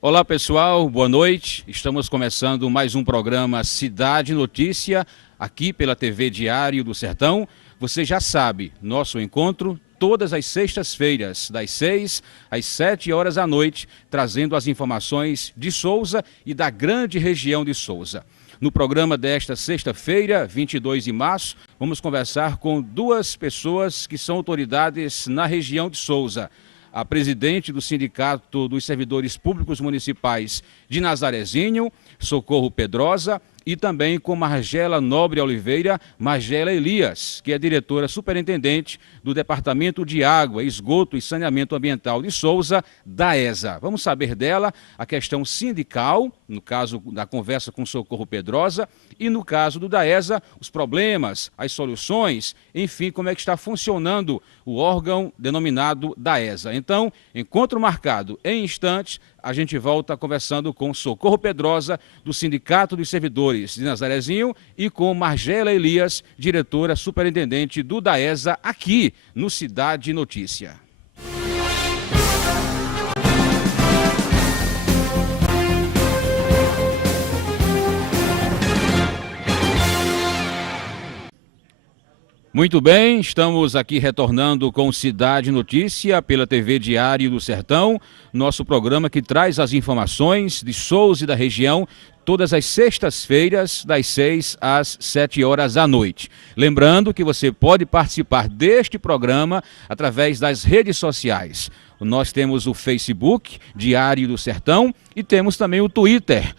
Olá pessoal, boa noite. Estamos começando mais um programa Cidade Notícia, aqui pela TV Diário do Sertão. Você já sabe, nosso encontro todas as sextas-feiras, das 6 às 7 horas da noite, trazendo as informações de Souza e da grande região de Souza. No programa desta sexta-feira, 22 de março, vamos conversar com duas pessoas que são autoridades na região de Souza. A presidente do Sindicato dos Servidores Públicos Municipais de Nazarezinho, Socorro Pedrosa, e também com Margela Nobre Oliveira, Margela Elias, que é diretora superintendente do Departamento de Água, Esgoto e Saneamento Ambiental de Souza, DAESA. Vamos saber dela a questão sindical, no caso da conversa com Socorro Pedrosa, e no caso do DAESA, os problemas, as soluções, enfim, como é que está funcionando o órgão denominado DAESA. Então, encontro marcado em instantes, a gente volta conversando com Socorro Pedrosa, do Sindicato dos Servidores de Nazarezinho, e com Margela Elias, diretora superintendente do DAESA, aqui no Cidade Notícia. Muito bem, estamos aqui retornando com Cidade Notícia pela TV Diário do Sertão, nosso programa que traz as informações de Souza e da região todas as sextas-feiras, das 6 às 7 horas da noite. Lembrando que você pode participar deste programa através das redes sociais. Nós temos o Facebook, Diário do Sertão, e temos também o Twitter,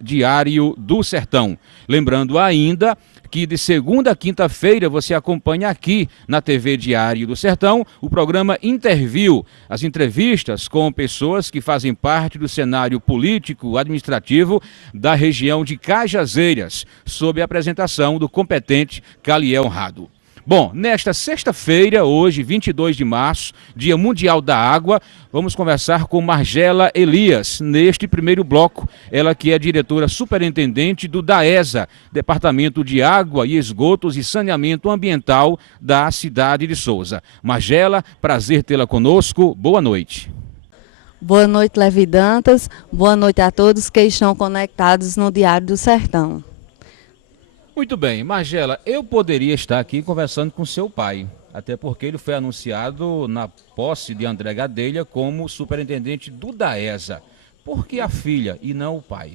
@Diário do Sertão. Lembrando ainda que de segunda a quinta-feira você acompanha aqui na TV Diário do Sertão o programa Interview, as entrevistas com pessoas que fazem parte do cenário político administrativo da região de Cajazeiras, sob a apresentação do competente Caliel Rado. Bom, nesta sexta-feira, hoje, 22 de março, Dia Mundial da Água, vamos conversar com Margela Elias, neste primeiro bloco. Ela que é diretora superintendente do DAESA, Departamento de Água e Esgotos e Saneamento Ambiental da cidade de Souza. Margela, prazer tê-la conosco. Boa noite. Boa noite, Levi Dantas. Boa noite a todos que estão conectados no Diário do Sertão. Muito bem, Margela, eu poderia estar aqui conversando com seu pai, até porque ele foi anunciado na posse de André Gadelha como superintendente do DAESA. Por que a filha e não o pai?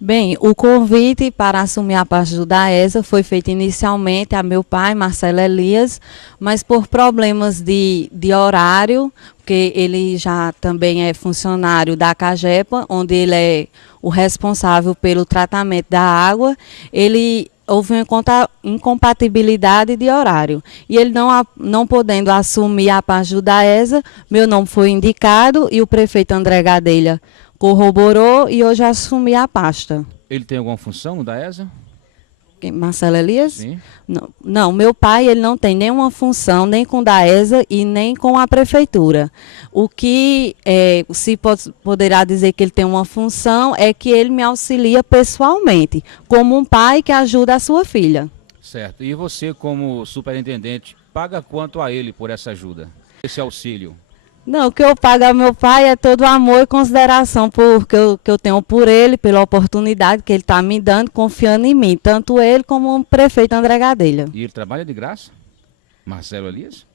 Bem, o convite para assumir a parte do DAESA foi feito inicialmente a meu pai, Marcelo Elias, mas por problemas de horário, porque ele já também é funcionário da Cagepa, onde ele é o responsável pelo tratamento da água, houve uma incompatibilidade de horário. E ele não podendo assumir a parte do DAESA, meu nome foi indicado e o prefeito André Gadelha corroborou e hoje assumi a pasta. Ele tem alguma função no DAESA? Marcelo Elias? Sim. Não, meu pai ele não tem nenhuma função, nem com o DAESA e nem com a prefeitura. O que poderá dizer que ele tem uma função é que ele me auxilia pessoalmente, como um pai que ajuda a sua filha. Certo. E você, como superintendente, paga quanto a ele por essa ajuda, esse auxílio? Não, o que eu pago ao meu pai é todo o amor e consideração que eu tenho por ele, pela oportunidade que ele está me dando, confiando em mim, tanto ele como o prefeito André Gadelha. E ele trabalha de graça? Marcelo Elias?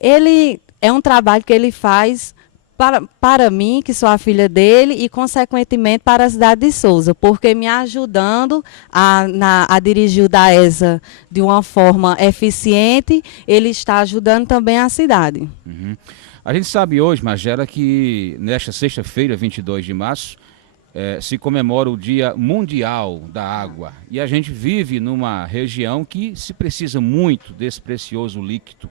Ele é um trabalho que ele faz para mim, que sou a filha dele, e consequentemente para a cidade de Souza, porque me ajudando a dirigir o DAESA de uma forma eficiente, ele está ajudando também a cidade. Uhum. A gente sabe hoje, Margela, que nesta sexta-feira, 22 de março, se comemora o Dia Mundial da Água. E a gente vive numa região que se precisa muito desse precioso líquido.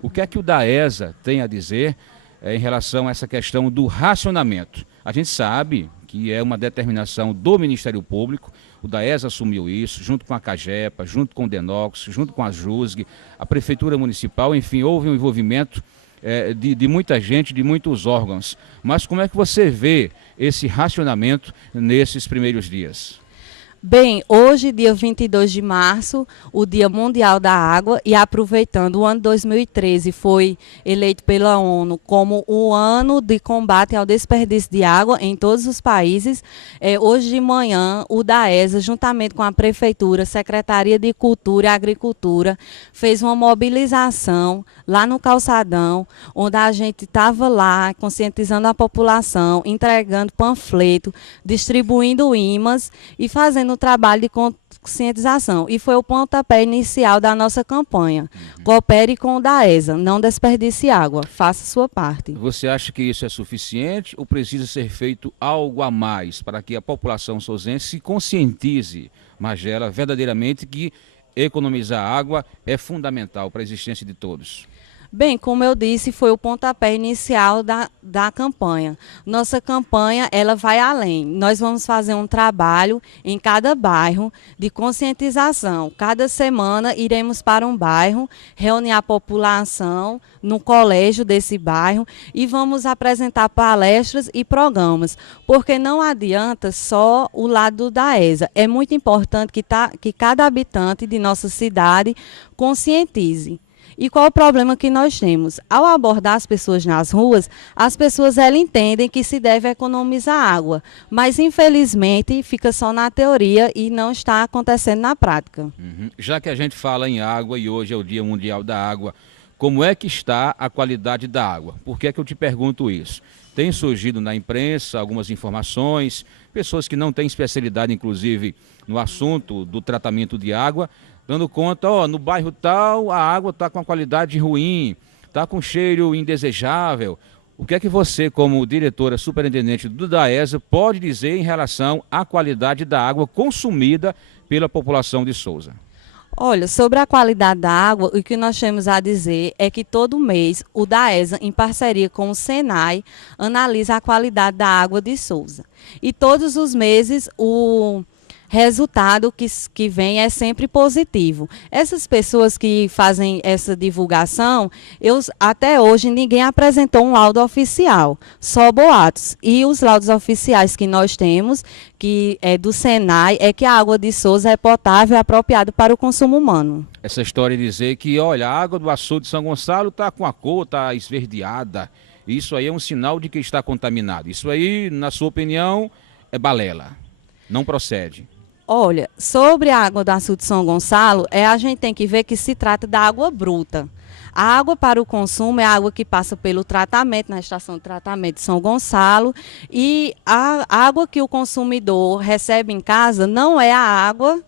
O que é que o DAESA tem a dizer em relação a essa questão do racionamento? A gente sabe que é uma determinação do Ministério Público, o DAESA assumiu isso, junto com a Cagepa, junto com o DENOX, junto com a JUSG, a Prefeitura Municipal, enfim, houve um envolvimento de muita gente, de muitos órgãos. Mas como é que você vê esse racionamento nesses primeiros dias? Bem, hoje, dia 22 de março, o Dia Mundial da Água, e aproveitando, o ano 2013 foi eleito pela ONU como o ano de combate ao desperdício de água em todos os países. Hoje de manhã, o DAESA, juntamente com a Prefeitura, Secretaria de Cultura e Agricultura, fez uma mobilização lá no Calçadão, onde a gente estava lá conscientizando a população, entregando panfleto, distribuindo imãs e fazendo um trabalho de conscientização. E foi o pontapé inicial da nossa campanha. Coopere com o DAESA, não desperdice água, faça a sua parte. Você acha que isso é suficiente ou precisa ser feito algo a mais para que a população sousense se conscientize, Magela, verdadeiramente que economizar água é fundamental para a existência de todos? Bem, como eu disse, foi o pontapé inicial da campanha. Nossa campanha, ela vai além. Nós vamos fazer um trabalho em cada bairro de conscientização. Cada semana iremos para um bairro, reunir a população no colégio desse bairro e vamos apresentar palestras e programas, porque não adianta só o lado da ESA. É muito importante que cada habitante de nossa cidade conscientize. E qual o problema que nós temos? Ao abordar as pessoas nas ruas, as pessoas elas entendem que se deve economizar água, mas infelizmente fica só na teoria e não está acontecendo na prática. Já que a gente fala em água e hoje é o Dia Mundial da Água, como é que está a qualidade da água? Por que é que eu te pergunto isso? Tem surgido na imprensa algumas informações, pessoas que não têm especialidade, inclusive, no assunto do tratamento de água, dando conta, no bairro tal a água está com a qualidade ruim, está com cheiro indesejável. O que é que você, como diretora superintendente do DAESA, pode dizer em relação à qualidade da água consumida pela população de Souza? Olha, sobre a qualidade da água, o que nós temos a dizer é que todo mês o DAESA, em parceria com o SENAI, analisa a qualidade da água de Souza. E todos os meses o resultado que vem é sempre positivo. Essas pessoas que fazem essa divulgação, até hoje ninguém apresentou um laudo oficial, só boatos. E os laudos oficiais que nós temos, que é do SENAI, é que a água de Souza é potável e apropriada para o consumo humano. Essa história de dizer que, olha, a água do açude de São Gonçalo está com a cor, está esverdeada, isso aí é um sinal de que está contaminado. Isso aí, na sua opinião, é balela, não procede. Olha, sobre a água do açude de São Gonçalo, a gente tem que ver que se trata da água bruta. A água para o consumo é a água que passa pelo tratamento, na estação de tratamento de São Gonçalo, e a água que o consumidor recebe em casa não é a água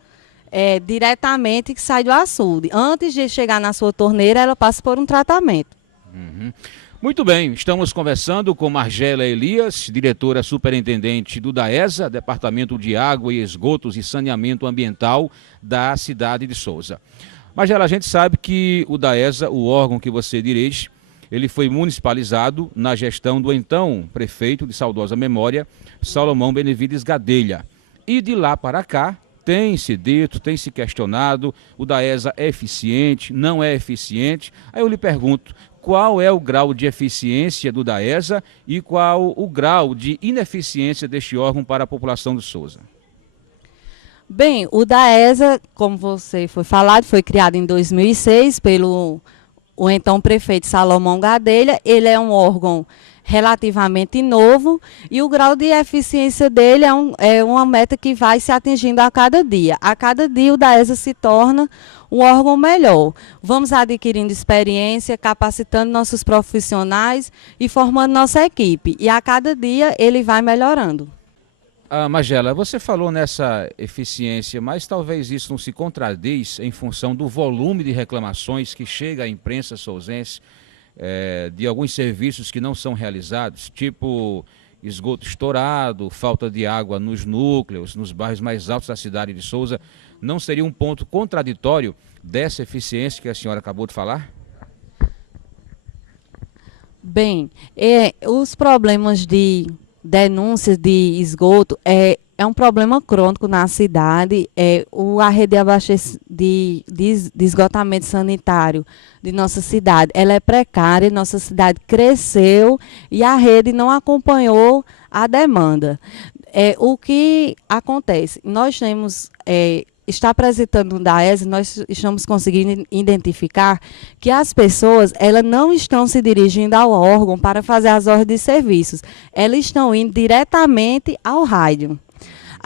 diretamente que sai do açude. Antes de chegar na sua torneira, ela passa por um tratamento. Muito bem, estamos conversando com Margela Elias, diretora superintendente do DAESA, Departamento de Água e Esgotos e Saneamento Ambiental da cidade de Souza. Margela, a gente sabe que o DAESA, o órgão que você dirige, ele foi municipalizado na gestão do então prefeito de saudosa memória, Salomão Benevides Gadelha. E de lá para cá, tem se dito, tem se questionado, o DAESA é eficiente, não é eficiente. Aí eu lhe pergunto, qual é o grau de eficiência do DAESA e qual o grau de ineficiência deste órgão para a população de Souza? Bem, o DAESA, como você foi falado, foi criado em 2006 pelo o então prefeito Salomão Gadelha. Ele é um órgão relativamente novo e o grau de eficiência dele é uma meta que vai se atingindo a cada dia. A cada dia o DAESA se torna um órgão melhor. Vamos adquirindo experiência, capacitando nossos profissionais e formando nossa equipe. E a cada dia ele vai melhorando. Magela, você falou nessa eficiência, mas talvez isso não se contradiz em função do volume de reclamações que chega à imprensa souzense de alguns serviços que não são realizados, tipo esgoto estourado, falta de água nos núcleos, nos bairros mais altos da cidade de Souza. Não seria um ponto contraditório dessa eficiência que a senhora acabou de falar? Bem, os problemas de denúncias de esgoto é um problema crônico na cidade. A rede de esgotamento sanitário de nossa cidade, ela é precária, nossa cidade cresceu e a rede não acompanhou a demanda. O que acontece? Nós temos, está apresentando da DAESA, nós estamos conseguindo identificar que as pessoas, elas não estão se dirigindo ao órgão para fazer as ordens de serviços, elas estão indo diretamente ao rádio.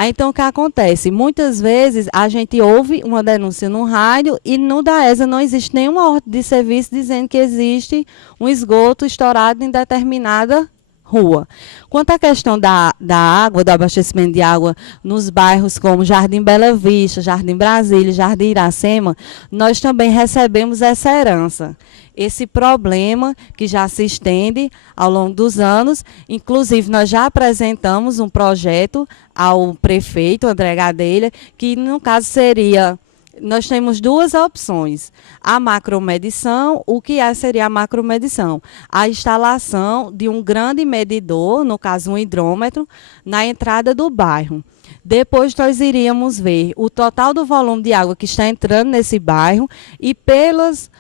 Então, o que acontece? Muitas vezes a gente ouve uma denúncia no rádio e no DAESA não existe nenhuma ordem de serviço dizendo que existe um esgoto estourado em determinada rua. Quanto à questão da água, do abastecimento de água nos bairros como Jardim Bela Vista, Jardim Brasília, Jardim Iracema, nós também recebemos essa herança. Esse problema que já se estende ao longo dos anos, inclusive nós já apresentamos um projeto ao prefeito André Gadelha, que no caso seria... Nós temos duas opções, a macromedição. O que seria a macromedição? A instalação de um grande medidor, no caso um hidrômetro, na entrada do bairro. Depois nós iríamos ver o total do volume de água que está entrando nesse bairro e pelas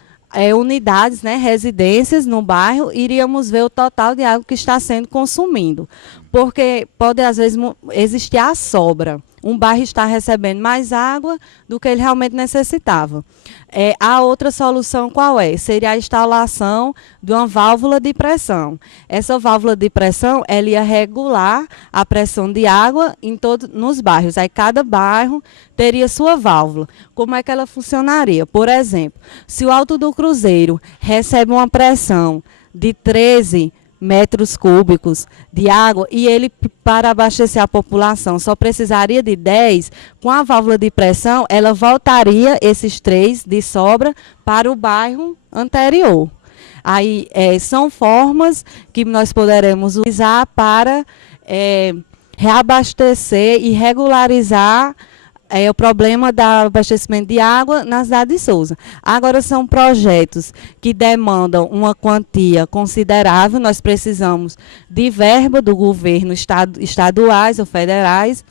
unidades, residências no bairro, iríamos ver o total de água que está sendo consumido. Porque pode às vezes existir a sobra. Um bairro está recebendo mais água do que ele realmente necessitava. A outra solução qual é? Seria a instalação de uma válvula de pressão. Essa válvula de pressão, ela ia regular a pressão de água nos bairros. Aí cada bairro teria sua válvula. Como é que ela funcionaria? Por exemplo, se o Alto do Cruzeiro recebe uma pressão de 13 metros cúbicos de água e ele, para abastecer a população, só precisaria de 10, com a válvula de pressão, ela voltaria esses 3 de sobra para o bairro anterior. Aí são formas que nós poderemos usar para reabastecer e regularizar o problema do abastecimento de água na cidade de Souza. Agora, são projetos que demandam uma quantia considerável, nós precisamos de verba do governo estaduais ou federais.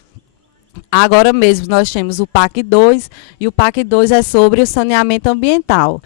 Agora mesmo nós temos o PAC 2, e o PAC 2 é sobre o saneamento ambiental.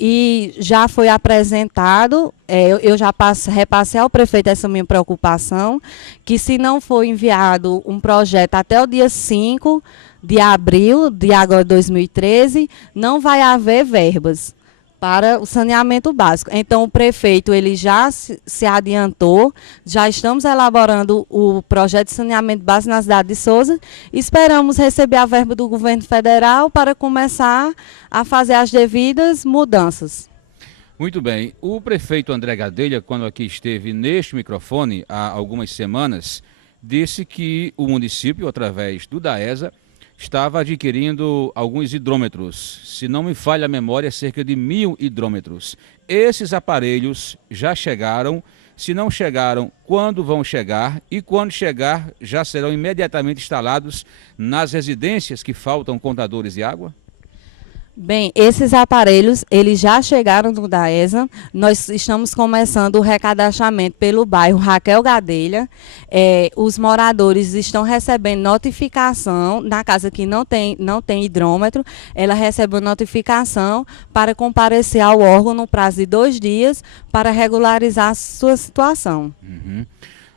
E já foi apresentado, eu já repassei ao prefeito essa minha preocupação, que se não for enviado um projeto até o dia 5 de abril de agora 2013, não vai haver verbas para o saneamento básico. Então, o prefeito ele já se adiantou, já estamos elaborando o projeto de saneamento básico na cidade de Souza. Esperamos receber a verba do governo federal para começar a fazer as devidas mudanças. Muito bem. O prefeito André Gadelha, quando aqui esteve neste microfone há algumas semanas, disse que o município, através do DAESA, estava adquirindo alguns hidrômetros. Se não me falha a memória, cerca de 1.000 hidrômetros. Esses aparelhos já chegaram. Se não chegaram, quando vão chegar? E quando chegar, já serão imediatamente instalados nas residências que faltam contadores de água? Bem, esses aparelhos, eles já chegaram no DAESA. Nós estamos começando o recadastramento pelo bairro Raquel Gadelha. Os moradores estão recebendo notificação, na casa que não tem hidrômetro, ela recebe uma notificação para comparecer ao órgão no prazo de 2 dias para regularizar a sua situação. Uhum.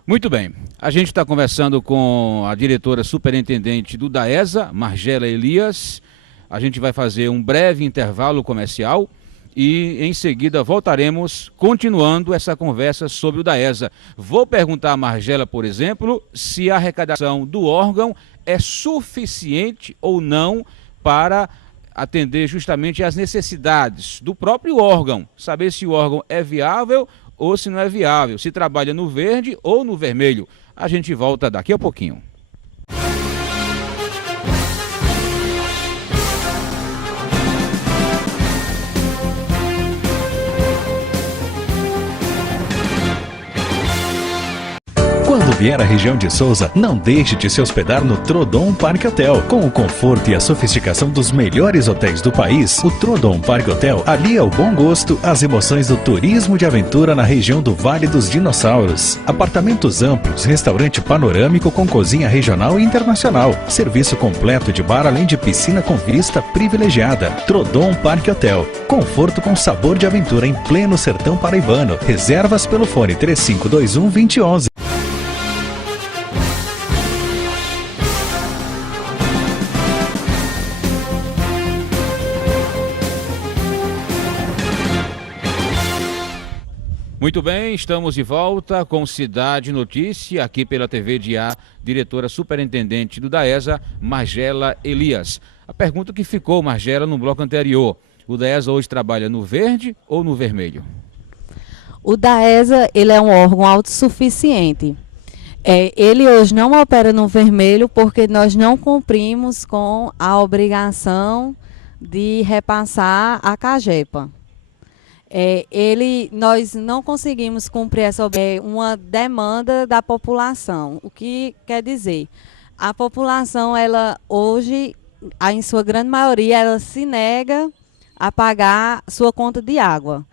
Muito bem. A gente está conversando com a diretora superintendente do DAESA, Margela Elias. A gente vai fazer um breve intervalo comercial e em seguida voltaremos continuando essa conversa sobre o DAESA. Vou perguntar a Margela, por exemplo, se a arrecadação do órgão é suficiente ou não para atender justamente às necessidades do próprio órgão. Saber se o órgão é viável ou se não é viável, se trabalha no verde ou no vermelho. A gente volta daqui a pouquinho. Quando vier à região de Souza, não deixe de se hospedar no Trodon Parque Hotel. Com o conforto e a sofisticação dos melhores hotéis do país, o Trodon Parque Hotel alia o bom gosto às emoções do turismo de aventura na região do Vale dos Dinossauros. Apartamentos amplos, restaurante panorâmico com cozinha regional e internacional, serviço completo de bar além de piscina com vista privilegiada. Trodon Parque Hotel. Conforto com sabor de aventura em pleno sertão paraibano. Reservas pelo fone 3521-2011. Muito bem, estamos de volta com Cidade Notícia, aqui pela TV Diário, diretora superintendente do DAESA, Margela Elias. A pergunta que ficou, Margela, no bloco anterior, o DAESA hoje trabalha no verde ou no vermelho? O DAESA, ele é um órgão autossuficiente. Ele hoje não opera no vermelho porque nós não cumprimos com a obrigação de repassar a CAGEPA. Nós não conseguimos cumprir uma demanda da população. O que quer dizer? A população, ela hoje, em sua grande maioria, ela se nega a pagar sua conta de água.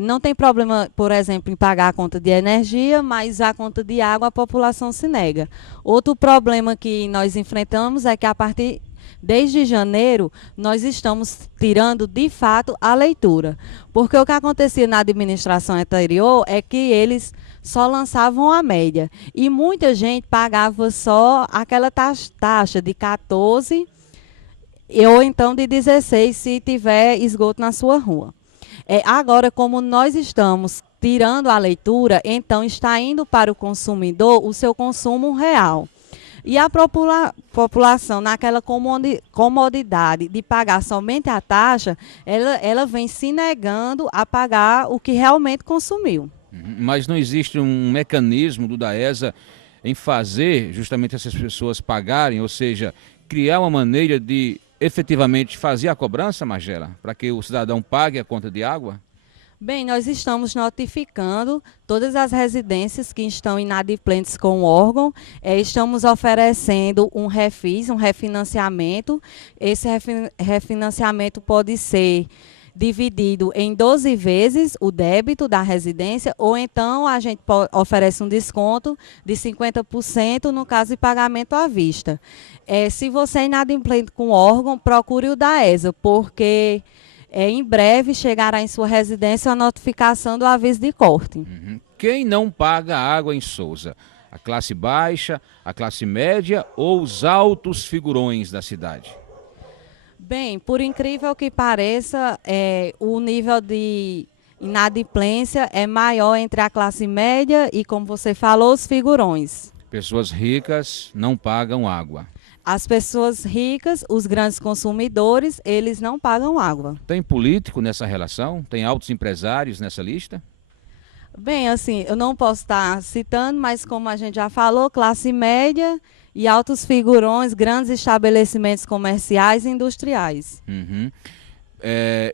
Não tem problema, por exemplo, em pagar a conta de energia, mas a conta de água a população se nega. Outro problema que nós enfrentamos é que desde janeiro, nós estamos tirando, de fato, a leitura. Porque o que acontecia na administração anterior é que eles só lançavam a média. E muita gente pagava só aquela taxa de 14 ou então de 16 se tiver esgoto na sua rua. Agora, como nós estamos tirando a leitura, então está indo para o consumidor o seu consumo real. E a população, naquela comodidade de pagar somente a taxa, ela vem se negando a pagar o que realmente consumiu. Mas não existe um mecanismo do DAESA em fazer justamente essas pessoas pagarem, ou seja, criar uma maneira de efetivamente fazer a cobrança, Margela, para que o cidadão pague a conta de água? Bem, nós estamos notificando todas as residências que estão inadimplentes com o órgão. Estamos oferecendo um refis, um refinanciamento. Esse refinanciamento pode ser dividido em 12 vezes o débito da residência, ou então a gente oferece um desconto de 50% no caso de pagamento à vista. Se você é inadimplente com o órgão, procure o DAESA, porque em breve chegará em sua residência a notificação do aviso de corte. Quem não paga água em Souza? A classe baixa, a classe média ou os altos figurões da cidade? Bem, por incrível que pareça, o nível de inadimplência é maior entre a classe média e, como você falou, os figurões. Pessoas ricas não pagam água. As pessoas ricas, os grandes consumidores, eles não pagam água. Tem político nessa relação? Tem altos empresários nessa lista? Bem, assim, eu não posso estar citando, mas como a gente já falou, classe média e altos figurões, grandes estabelecimentos comerciais e industriais.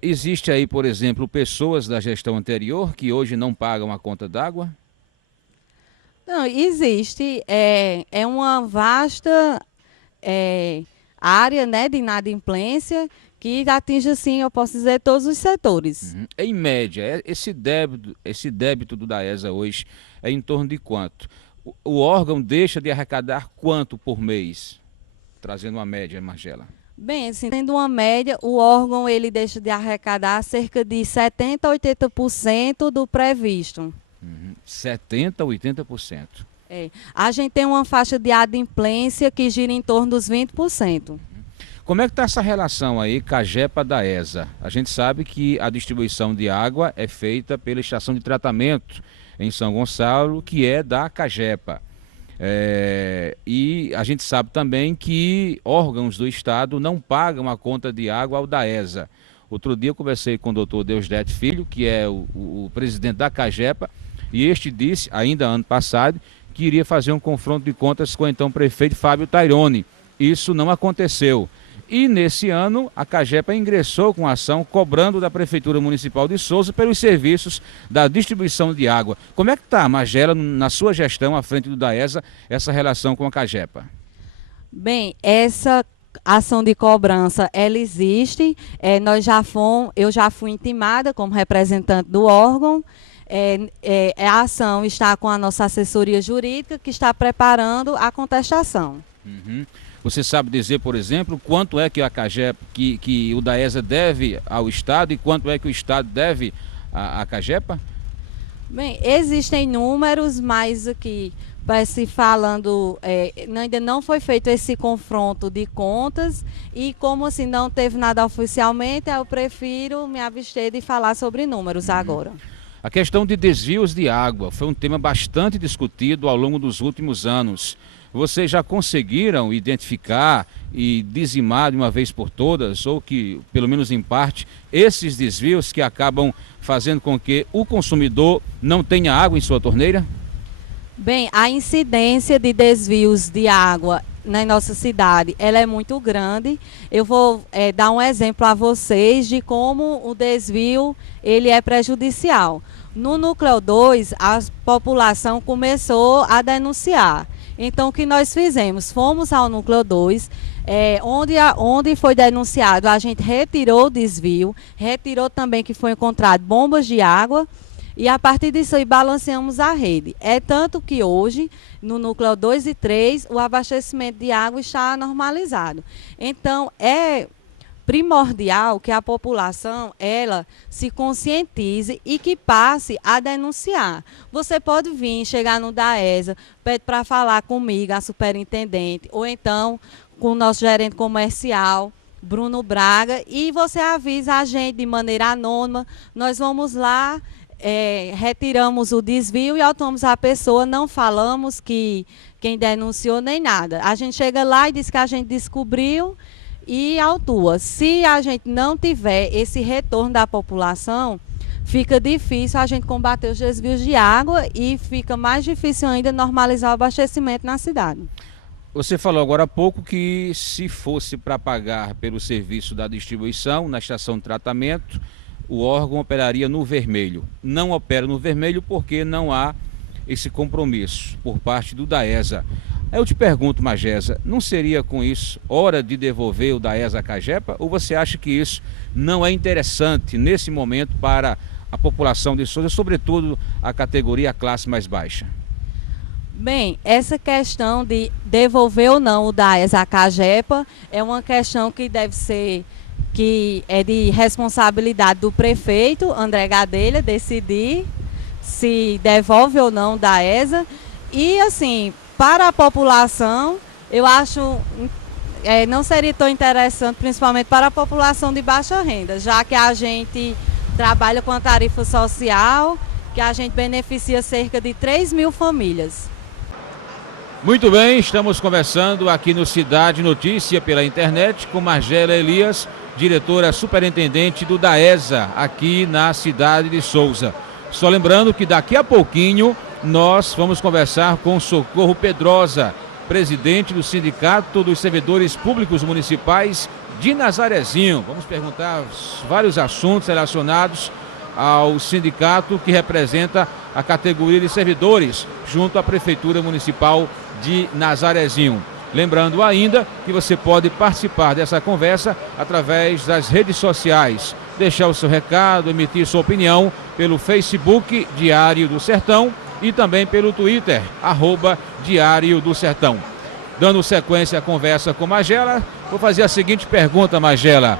Existe aí, por exemplo, pessoas da gestão anterior que hoje não pagam a conta d'água? Não, existe. É uma vasta área, né, de inadimplência que atinge, assim, eu posso dizer, todos os setores. Em média, esse débito do DAESA hoje é em torno de quanto? O órgão deixa de arrecadar quanto por mês? Trazendo uma média, Margela. Bem, assim, tendo uma média, o órgão ele deixa de arrecadar cerca de 70% a 80% do previsto. 70% a 80%. A gente tem uma faixa de adimplência que gira em torno dos 20%. Como é que está essa relação aí, CAGEPA-DAESA? A gente sabe que a distribuição de água é feita pela estação de tratamento em São Gonçalo, que é da CAGEPA. E a gente sabe também que órgãos do Estado não pagam a conta de água ao DAESA. Outro dia eu conversei com o doutor Deusdete Filho, que é o presidente da CAGEPA, e este disse, ainda ano passado, que iria fazer um confronto de contas com o então prefeito Fábio Taironi. Isso não aconteceu. E nesse ano, a CAGEPA ingressou com ação cobrando da Prefeitura Municipal de Souza pelos serviços da distribuição de água. Como é que está, Margela, na sua gestão à frente do DAESA, essa relação com a CAGEPA? Bem, essa ação de cobrança, ela existe. Eu já fui intimada como representante do órgão. A ação está com a nossa assessoria jurídica, que está preparando a contestação. Você sabe dizer, por exemplo, quanto é que a CAGEPA, que o DAESA deve ao Estado e quanto é que o Estado deve à CAGEPA? Bem, existem números, mas aqui, se falando, ainda não foi feito esse confronto de contas e como assim não teve nada oficialmente, eu prefiro me abster de falar sobre números agora. A questão de desvios de água foi um tema bastante discutido ao longo dos últimos anos. Vocês já conseguiram identificar e dizimar de uma vez por todas, ou que, pelo menos em parte, esses desvios que acabam fazendo com que o consumidor não tenha água em sua torneira? Bem, a incidência de desvios de água na nossa cidade, ela é muito grande. Eu vou dar um exemplo a vocês de como o desvio ele é prejudicial. No Núcleo 2, a população começou a denunciar. Então, o que nós fizemos? Fomos ao Núcleo 2, onde foi denunciado, a gente retirou o desvio, retirou também que foi encontrado bombas de água, e a partir disso aí balanceamos a rede. É tanto que hoje, no Núcleo 2 e 3, o abastecimento de água está normalizado. Então, é primordial que a população ela se conscientize e que passe a denunciar. Você pode vir, chegar no DAESA, pede para falar comigo, a superintendente, ou então com o nosso gerente comercial, Bruno Braga, e você avisa a gente de maneira anônima. Nós vamos lá, retiramos o desvio e autuamos a pessoa, não falamos que quem denunciou nem nada. A gente chega lá e diz que a gente descobriu e autua. Se a gente não tiver esse retorno da população, fica difícil a gente combater os desvios de água e fica mais difícil ainda normalizar o abastecimento na cidade. Você falou agora há pouco que se fosse para pagar pelo serviço da distribuição na estação de tratamento, o órgão operaria no vermelho. Não opera no vermelho porque não há esse compromisso por parte do DAESA. Aí eu te pergunto, Magesa, não seria com isso hora de devolver o DAESA à Cagepa? Ou você acha que isso não é interessante nesse momento para a população de Souza, sobretudo a categoria, a classe mais baixa? Bem, essa questão de devolver ou não o DAESA à Cagepa é uma questão que deve ser, que é de responsabilidade do prefeito, André Gadelha, decidir se devolve ou não o DAESA. E assim, para a população, eu acho não seria tão interessante, principalmente para a população de baixa renda, já que a gente trabalha com a tarifa social, que a gente beneficia cerca de 3.000 famílias. Muito bem, estamos conversando aqui no Cidade Notícia pela internet com Margela Elias, diretora superintendente do DAESA aqui na cidade de Souza. Só lembrando que daqui a pouquinho nós vamos conversar com Socorro Pedrosa, presidente do Sindicato dos Servidores Públicos Municipais de Nazarezinho. Vamos perguntar vários assuntos relacionados ao sindicato que representa a categoria de servidores junto à Prefeitura Municipal de Nazarezinho. Lembrando ainda que você pode participar dessa conversa através das redes sociais, deixar o seu recado, emitir sua opinião pelo Facebook Diário do Sertão e também pelo Twitter, @Diário do Sertão. Dando sequência à conversa com Magela, vou fazer a seguinte pergunta, Magela.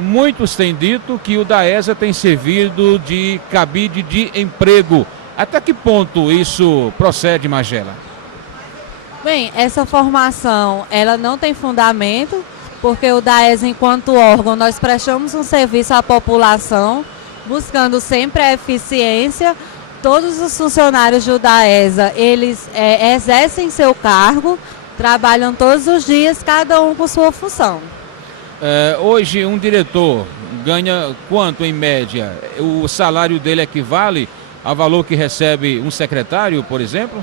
Muitos têm dito que o DAESA tem servido de cabide de emprego. Até que ponto isso procede, Magela? Bem, essa formação, ela não tem fundamento, porque o DAESA, enquanto órgão, nós prestamos um serviço à população, buscando sempre a eficiência. Todos os funcionários do DAESA, eles exercem seu cargo, trabalham todos os dias, cada um com sua função. Hoje um diretor ganha quanto em média? O salário dele equivale ao valor que recebe um secretário, por exemplo?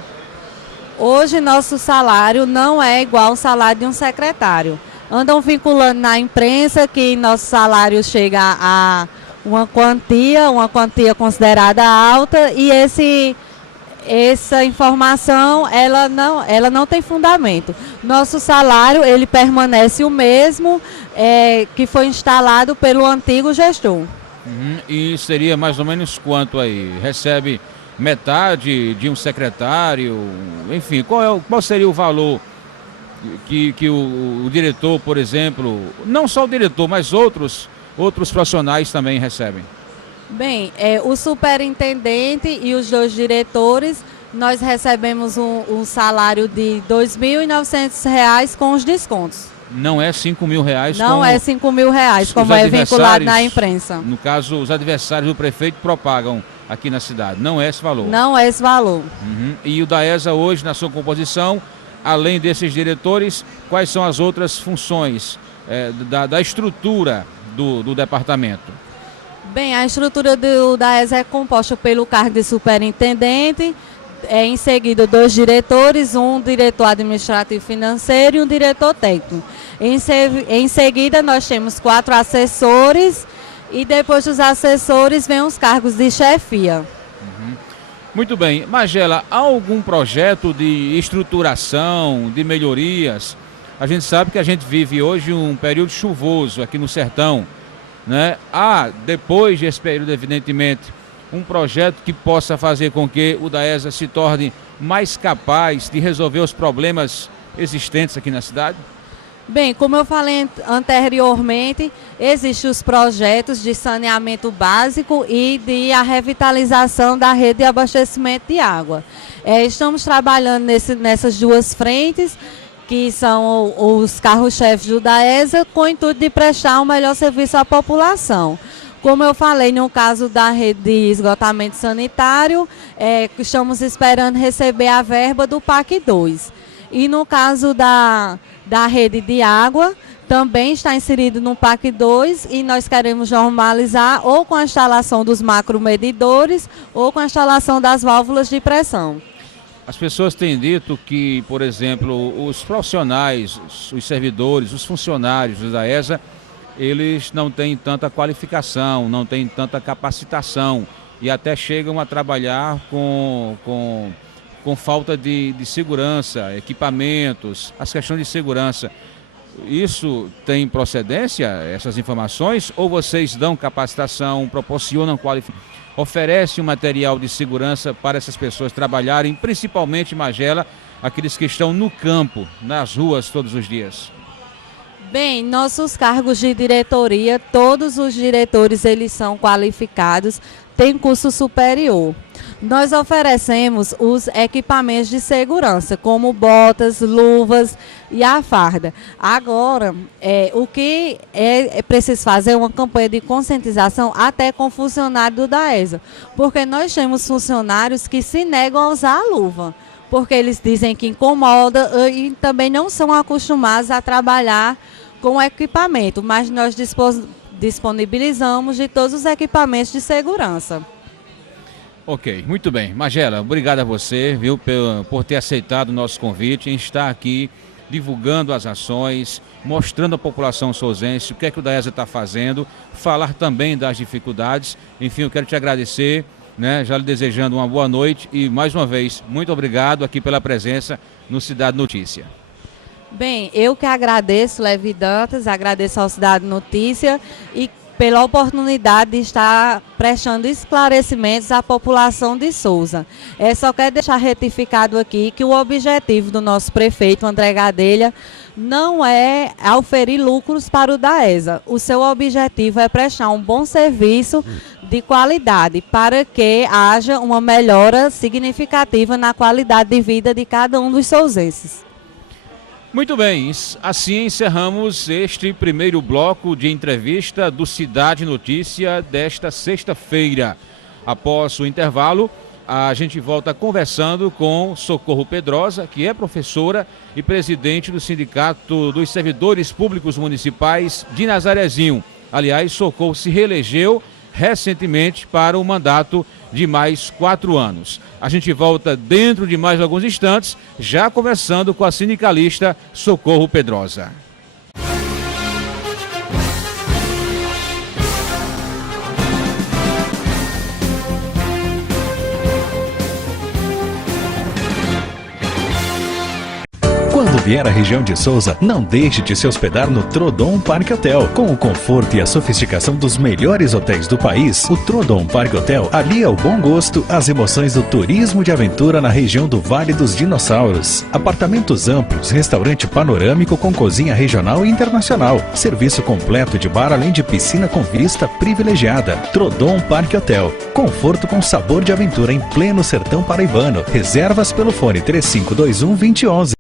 Hoje nosso salário não é igual ao salário de um secretário. Andam vinculando na imprensa que nosso salário chega a uma quantia considerada alta, e essa informação ela não tem fundamento. Nosso salário ele permanece o mesmo que foi instalado pelo antigo gestor. E seria mais ou menos quanto aí? Recebe metade de um secretário? Enfim, qual seria o valor que o diretor, por exemplo, não só o diretor, mas outros profissionais também recebem? Bem, o superintendente e os 2 diretores, nós recebemos um salário de R$ 2.900 com os descontos. Não é R$5.000? Não é R$5.000, como é vinculado na imprensa. No caso, os adversários do prefeito propagam aqui na cidade, não é esse valor? Não é esse valor. Uhum. E o DAESA hoje, na sua composição, além desses diretores, quais são as outras funções da estrutura do departamento? Bem, a estrutura do DAESA é composta pelo cargo de superintendente, em seguida 2 diretores, um diretor administrativo financeiro e um diretor técnico. Em seguida nós temos 4 assessores e depois dos assessores vem os cargos de chefia. Muito bem. Magela, há algum projeto de estruturação, de melhorias? A gente sabe que a gente vive hoje um período chuvoso aqui no sertão, né? Há, depois desse período, evidentemente, um projeto que possa fazer com que o DAESA se torne mais capaz de resolver os problemas existentes aqui na cidade? Bem, como eu falei anteriormente, existem os projetos de saneamento básico e de a revitalização da rede de abastecimento de água. Estamos trabalhando nessas 2 frentes, que são os carros-chefes do DAESA, com o intuito de prestar um melhor serviço à população. Como eu falei, no caso da rede de esgotamento sanitário, estamos esperando receber a verba do PAC 2. E no caso da rede de água, também está inserido no PAC 2 e nós queremos normalizar ou com a instalação dos macromedidores ou com a instalação das válvulas de pressão. As pessoas têm dito que, por exemplo, os profissionais, os servidores, os funcionários da DAESA, eles não têm tanta qualificação, não têm tanta capacitação e até chegam a trabalhar com falta de segurança, equipamentos, as questões de segurança. Isso tem procedência, essas informações? Ou vocês dão capacitação, proporcionam qualificação, oferecem um material de segurança para essas pessoas trabalharem, principalmente, Magela, aqueles que estão no campo, nas ruas todos os dias? Bem, nossos cargos de diretoria, todos os diretores eles são qualificados, têm curso superior. Nós oferecemos os equipamentos de segurança, como botas, luvas e a farda. Agora, o que é preciso fazer é uma campanha de conscientização até com funcionário do DAESA, porque nós temos funcionários que se negam a usar a luva, porque eles dizem que incomoda e também não são acostumados a trabalhar com o equipamento, mas nós disponibilizamos de todos os equipamentos de segurança. Ok, muito bem. Magela, obrigado a você, viu, por ter aceitado o nosso convite em estar aqui divulgando as ações, mostrando à população sousense o que é que o DAESA está fazendo, falar também das dificuldades. Enfim, eu quero te agradecer, né, já lhe desejando uma boa noite e, mais uma vez, muito obrigado aqui pela presença no Cidade Notícia. Bem, eu que agradeço, Levi Dantas, agradeço ao Cidade Notícia e pela oportunidade de estar prestando esclarecimentos à população de Souza. Só quero deixar retificado aqui que o objetivo do nosso prefeito, André Gadelha, não é oferir lucros para o DAESA. O seu objetivo é prestar um bom serviço de qualidade para que haja uma melhora significativa na qualidade de vida de cada um dos souzenses. Muito bem, assim encerramos este primeiro bloco de entrevista do Cidade Notícia desta sexta-feira. Após o intervalo, a gente volta conversando com Socorro Pedrosa, que é professora e presidente do Sindicato dos Servidores Públicos Municipais de Nazarezinho. Aliás, Socorro se reelegeu recentemente para o mandato de mais 4 anos. A gente volta dentro de mais alguns instantes, já conversando com a sindicalista Socorro Pedrosa. Quando vier à região de Souza, não deixe de se hospedar no Trodon Parque Hotel. Com o conforto e a sofisticação dos melhores hotéis do país, o Trodon Parque Hotel alia o bom gosto às emoções do turismo de aventura na região do Vale dos Dinossauros. Apartamentos amplos, restaurante panorâmico com cozinha regional e internacional, serviço completo de bar além de piscina com vista privilegiada. Trodon Parque Hotel, conforto com sabor de aventura em pleno sertão paraibano. Reservas pelo fone 3521-2011.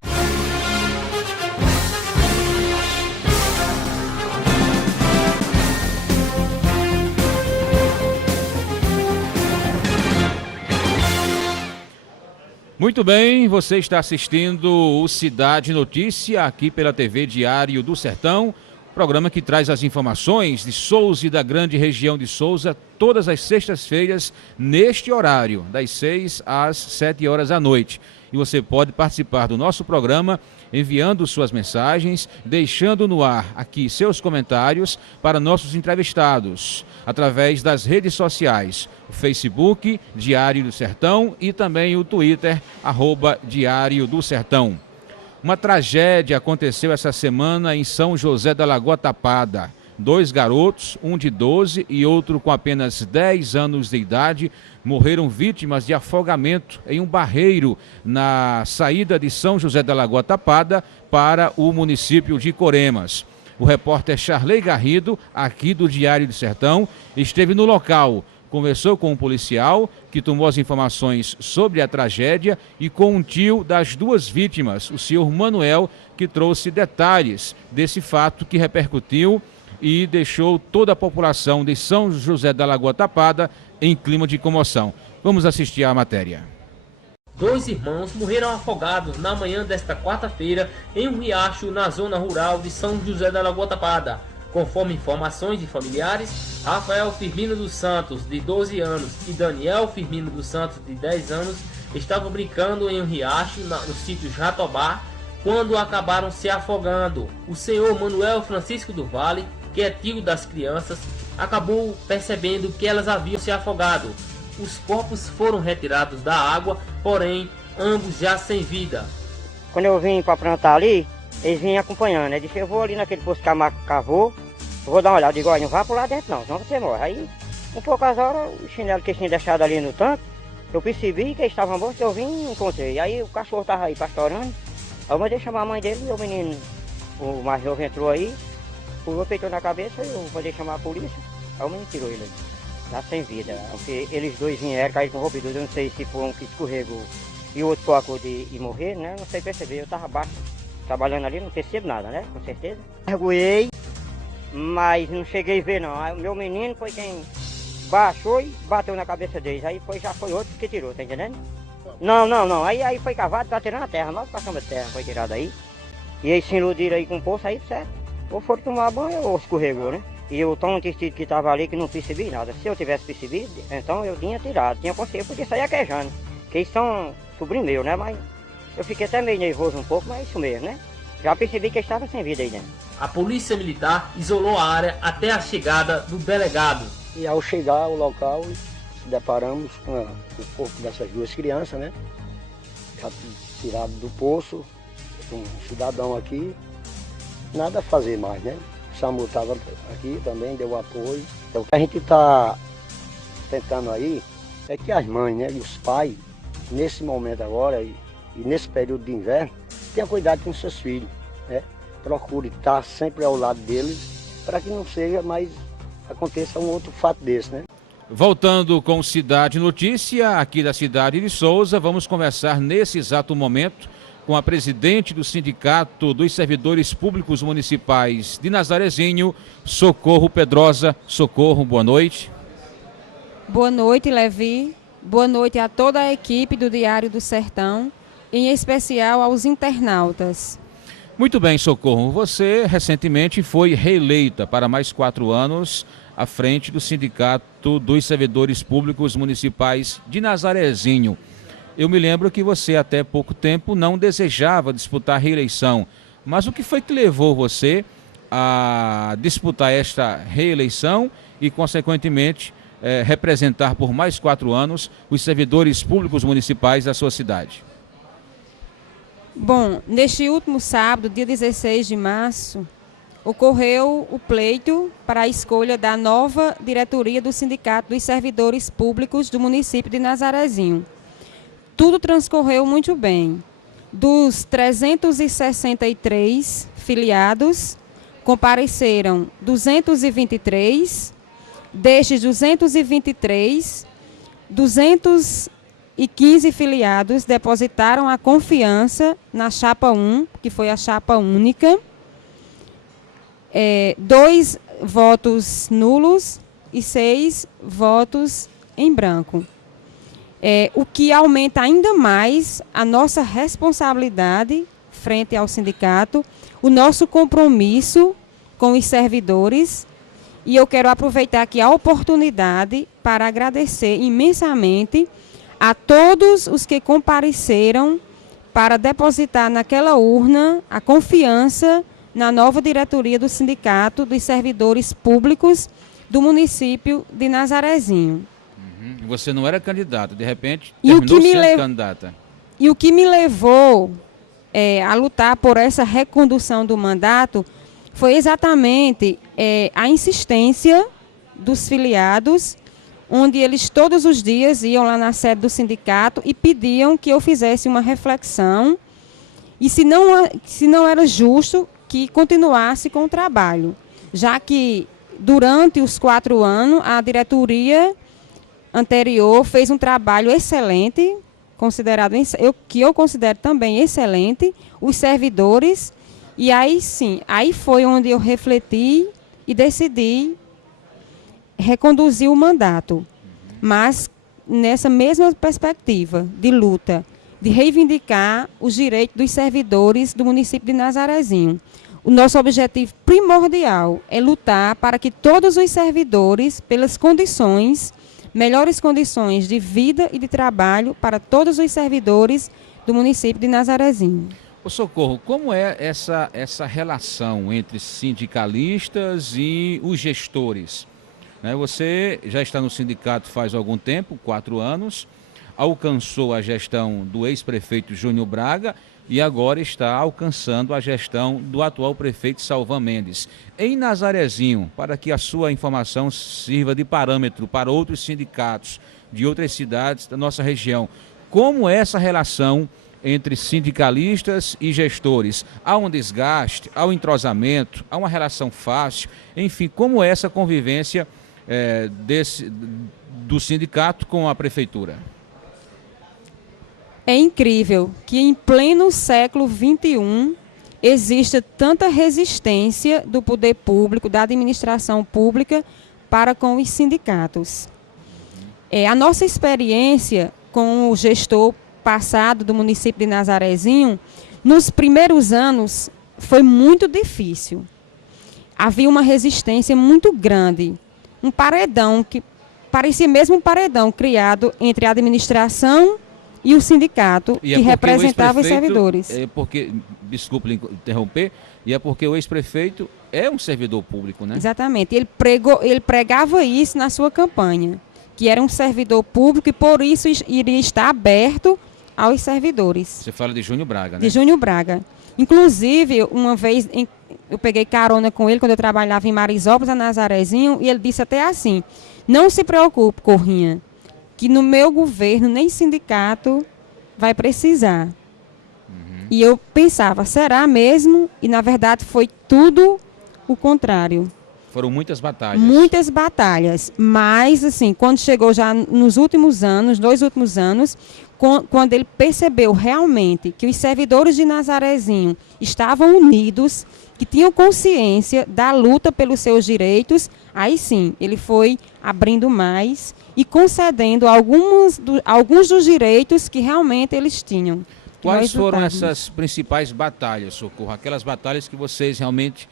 Muito bem, você está assistindo o Cidade Notícia aqui pela TV Diário do Sertão, programa que traz as informações de Souza e da grande região de Souza todas as sextas-feiras neste horário, das 6 às 7 horas da noite. E você pode participar do nosso programa enviando suas mensagens, deixando no ar aqui seus comentários para nossos entrevistados, através das redes sociais, o Facebook, Diário do Sertão, e também o Twitter, @Diário do Sertão. Uma tragédia aconteceu essa semana em São José da Lagoa Tapada. 2 garotos, um de 12 e outro com apenas 10 anos de idade, morreram vítimas de afogamento em um barreiro na saída de São José da Lagoa Tapada para o município de Coremas. O repórter Charley Garrido, aqui do Diário do Sertão, esteve no local, conversou com um policial que tomou as informações sobre a tragédia e com um tio das 2 vítimas, o senhor Manuel, que trouxe detalhes desse fato que repercutiu e deixou toda a população de São José da Lagoa Tapada em clima de comoção. Vamos assistir à matéria. 2 irmãos morreram afogados na manhã desta quarta-feira em um riacho na zona rural de São José da Lagoa Tapada. Conforme informações de familiares, Rafael Firmino dos Santos, de 12 anos, e Daniel Firmino dos Santos, de 10 anos, estavam brincando em um riacho no sítio Jatobá, quando acabaram se afogando. O senhor Manuel Francisco do Vale, que é tio das crianças, acabou percebendo que elas haviam se afogado. Os corpos foram retirados da água, porém, ambos já sem vida. Quando eu vim para plantar ali, eles vinham acompanhando. Eu disse, eu vou ali naquele poço que a Marca cavou, eu vou dar uma olhada. Eu digo, olha, não vá para lá dentro não, senão você morre. Aí, um poucas horas, o chinelo que eles tinham deixado ali no tanque, eu percebi que eles estavam mortos, eu vim e encontrei. Aí o cachorro estava aí pastorando, aí eu mandei chamar a mãe dele, e o menino, o mais novo, entrou aí, pulou, peitou na cabeça, eu mandei chamar a polícia, aí o menino tirou ele, tá sem vida. Porque eles 2 vieram, caíram com roupa, eu não sei se foi um que escorregou e o outro colocou de morrer, né? Não sei perceber, eu estava abaixo, trabalhando ali, não percebo nada, né? Com certeza. Mergulhei, mas não cheguei a ver não. Aí o meu menino foi quem baixou e bateu na cabeça deles, aí já foi outro que tirou, tá entendendo? Não, aí foi cavado, tá tirando a terra, nós passamos a terra, foi tirado aí. E eles se iludiram aí com o poço aí, certo? Ou foram tomar banho ou escorregou, né? E eu tão tecido que estava ali que não percebi nada. Se eu tivesse percebido, então eu tinha tirado, tinha consciência, eu podia sair aquejando. Porque eles são sobrinho meu, né? Mas eu fiquei até meio nervoso um pouco, mas é isso mesmo, né? Já percebi que eles estavam sem vida aí dentro. A polícia militar isolou a área até a chegada do delegado. E ao chegar ao local, se deparamos com o corpo dessas 2 crianças, né? Já tirado do poço, um cidadão aqui, nada a fazer mais, né? O SAMU estava aqui também, deu apoio. Então o que a gente está tentando aí é que as mães, né, e os pais, nesse momento agora e nesse período de inverno, tenham cuidado com seus filhos, né? Procure estar sempre ao lado deles para que não seja mais, aconteça um outro fato desse, né? Voltando com Cidade Notícia, aqui da cidade de Souza, vamos conversar nesse exato momento com a presidente do Sindicato dos Servidores Públicos Municipais de Nazarezinho, Socorro Pedrosa. Socorro, boa noite. Boa noite, Levi. Boa noite a toda a equipe do Diário do Sertão, em especial aos internautas. Muito bem, Socorro. Você recentemente foi reeleita para mais 4 anos à frente do Sindicato dos Servidores Públicos Municipais de Nazarezinho. Eu me lembro que você até pouco tempo não desejava disputar a reeleição, mas o que foi que levou você a disputar esta reeleição e, consequentemente, representar por mais 4 anos os servidores públicos municipais da sua cidade? Bom, neste último sábado, dia 16 de março, ocorreu o pleito para a escolha da nova diretoria do Sindicato dos Servidores Públicos do município de Nazarezinho. Tudo transcorreu muito bem. Dos 363 filiados, compareceram 223. Destes 223, 215 filiados depositaram a confiança na chapa 1, que foi a chapa única. 2 votos nulos e 6 votos em branco. o que aumenta ainda mais a nossa responsabilidade frente ao sindicato, o nosso compromisso com os servidores. E eu quero aproveitar aqui a oportunidade para agradecer imensamente a todos os que compareceram para depositar naquela urna a confiança na nova diretoria do Sindicato dos Servidores Públicos do município de Nazarezinho. Você não era candidata, de repente terminou sendo candidata. E o que me levou a lutar por essa recondução do mandato foi exatamente a insistência dos filiados, onde eles todos os dias iam lá na sede do sindicato e pediam que eu fizesse uma reflexão e se não era justo que continuasse com o trabalho, já que durante os 4 anos a diretoria anterior fez um trabalho excelente, que eu considero também excelente, os servidores, e aí sim, aí foi onde eu refleti e decidi reconduzir o mandato, mas nessa mesma perspectiva de luta, de reivindicar os direitos dos servidores do município de Nazarezinho. O nosso objetivo primordial é lutar para que todos os servidores, pelas melhores condições de vida e de trabalho para todos os servidores do município de Nazarezinho. Ô Socorro, como é essa relação entre sindicalistas e os gestores? Você já está no sindicato faz algum tempo, 4 anos, alcançou a gestão do ex-prefeito Júnior Braga e agora está alcançando a gestão do atual prefeito Salvan Mendes. Em Nazarezinho, para que a sua informação sirva de parâmetro para outros sindicatos de outras cidades da nossa região, como é essa relação entre sindicalistas e gestores? Há um desgaste, há um entrosamento, há uma relação fácil, enfim, como é essa convivência do sindicato com a prefeitura? É incrível que em pleno século XXI exista tanta resistência do poder público, da administração pública para com os sindicatos. A nossa experiência com o gestor passado do município de Nazarezinho, nos primeiros anos foi muito difícil. Havia uma resistência muito grande, um paredão que parecia mesmo um paredão criado entre a administração e o sindicato, que representava os servidores. Desculpe interromper, e é porque o ex-prefeito é um servidor público, né? Exatamente, ele pregava isso na sua campanha, que era um servidor público e por isso iria estar aberto aos servidores. Você fala de Júnior Braga, né? De Júnior Braga. Inclusive, uma vez eu peguei carona com ele quando eu trabalhava em Marisópolis, a Nazarezinho, e ele disse até assim: não se preocupe, Corrinha, que no meu governo nem sindicato vai precisar. E eu pensava, será mesmo? E na verdade foi tudo o contrário. Foram muitas batalhas. Muitas batalhas, mas assim, quando chegou já nos últimos anos, 2 últimos anos, quando ele percebeu realmente que os servidores de Nazarezinho estavam unidos, que tinham consciência da luta pelos seus direitos, aí sim, ele foi abrindo mais e concedendo alguns dos direitos que realmente eles tinham. Quais foram essas principais batalhas, Socorro? Aquelas batalhas que vocês realmente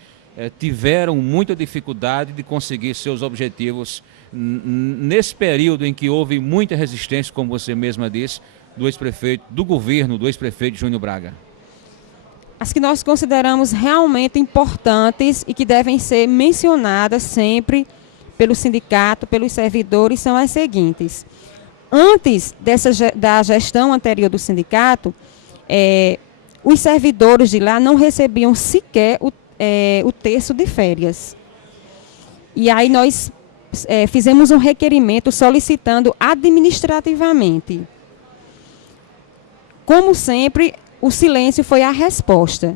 tiveram muita dificuldade de conseguir seus objetivos nesse período em que houve muita resistência, como você mesma disse, do ex-prefeito, do governo do ex-prefeito Júnior Braga? As que nós consideramos realmente importantes e que devem ser mencionadas sempre pelo sindicato, pelos servidores, são as seguintes. Antes da gestão anterior do sindicato, os servidores de lá não recebiam sequer o terço de férias. E aí nós fizemos um requerimento solicitando administrativamente. Como sempre, o silêncio foi a resposta.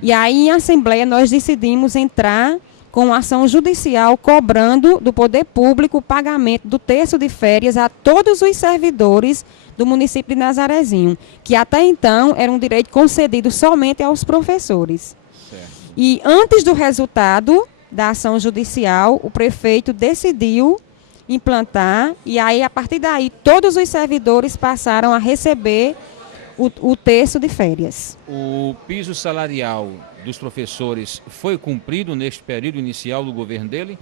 E aí, em assembleia, nós decidimos entrar com ação judicial cobrando do poder público o pagamento do terço de férias a todos os servidores do município de Nazarezinho, que até então era um direito concedido somente aos professores. Certo. E antes do resultado da ação judicial, o prefeito decidiu implantar, e aí, a partir daí, todos os servidores passaram a receber o terço de férias. O piso salarial dos professores foi cumprido neste período inicial do governo dele?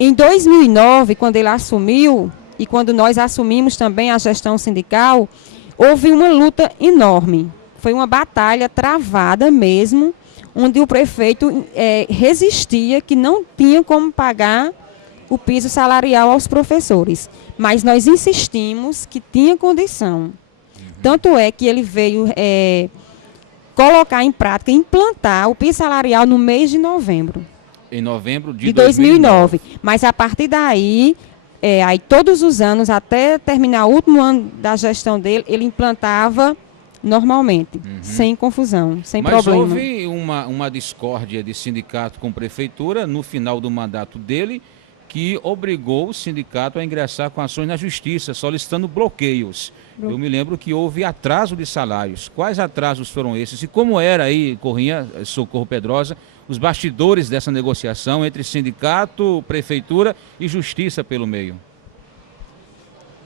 Em 2009, quando ele assumiu, e quando nós assumimos também a gestão sindical, houve uma luta enorme. Foi uma batalha travada mesmo, onde o prefeito resistia que não tinha como pagar o piso salarial aos professores. Mas nós insistimos que tinha condição. Tanto é que ele veio colocar em prática, implantar o piso salarial no mês de novembro. Em novembro de 2009. Mas a partir daí, aí todos os anos, até terminar o último ano da gestão dele, ele implantava normalmente, sem confusão, sem problema. Mas houve uma discórdia de sindicato com prefeitura no final do mandato dele, que obrigou o sindicato a ingressar com ações na justiça, solicitando bloqueios. Eu me lembro que houve atraso de salários. Quais atrasos foram esses? E como era aí, Corrinha, Socorro Pedrosa, os bastidores dessa negociação entre sindicato, prefeitura e justiça pelo meio?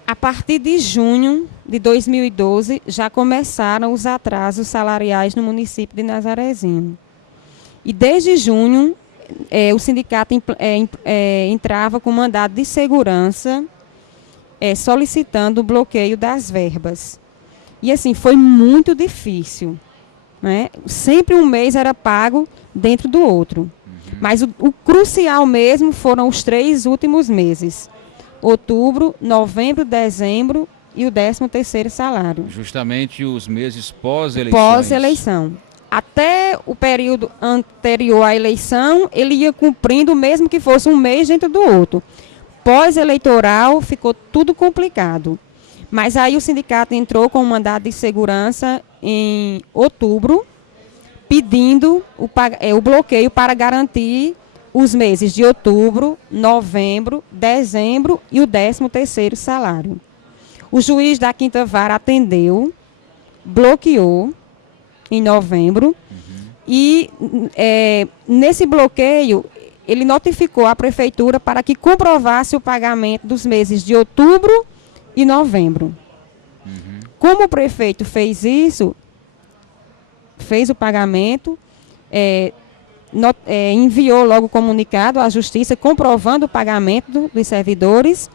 A partir de junho de 2012, já começaram os atrasos salariais no município de Nazarezinho. E desde junho, o sindicato entrava com mandado de segurança, solicitando o bloqueio das verbas. E assim, foi muito difícil, né? Sempre um mês era pago dentro do outro. Mas o crucial mesmo foram os 3 últimos meses. Outubro, novembro, dezembro e o 13º salário. Justamente os meses pós-eleições. Pós-eleição. Até o período anterior à eleição, ele ia cumprindo, mesmo que fosse um mês dentro do outro. Pós-eleitoral, ficou tudo complicado. Mas aí o sindicato entrou com um mandado de segurança em outubro, pedindo o bloqueio para garantir os meses de outubro, novembro, dezembro e o 13º salário. O juiz da 5ª Vara atendeu, bloqueou em novembro e nesse bloqueio ele notificou a prefeitura para que comprovasse o pagamento dos meses de outubro e novembro. Como o prefeito fez isso, fez o pagamento, enviou logo o comunicado à justiça comprovando o pagamento dos servidores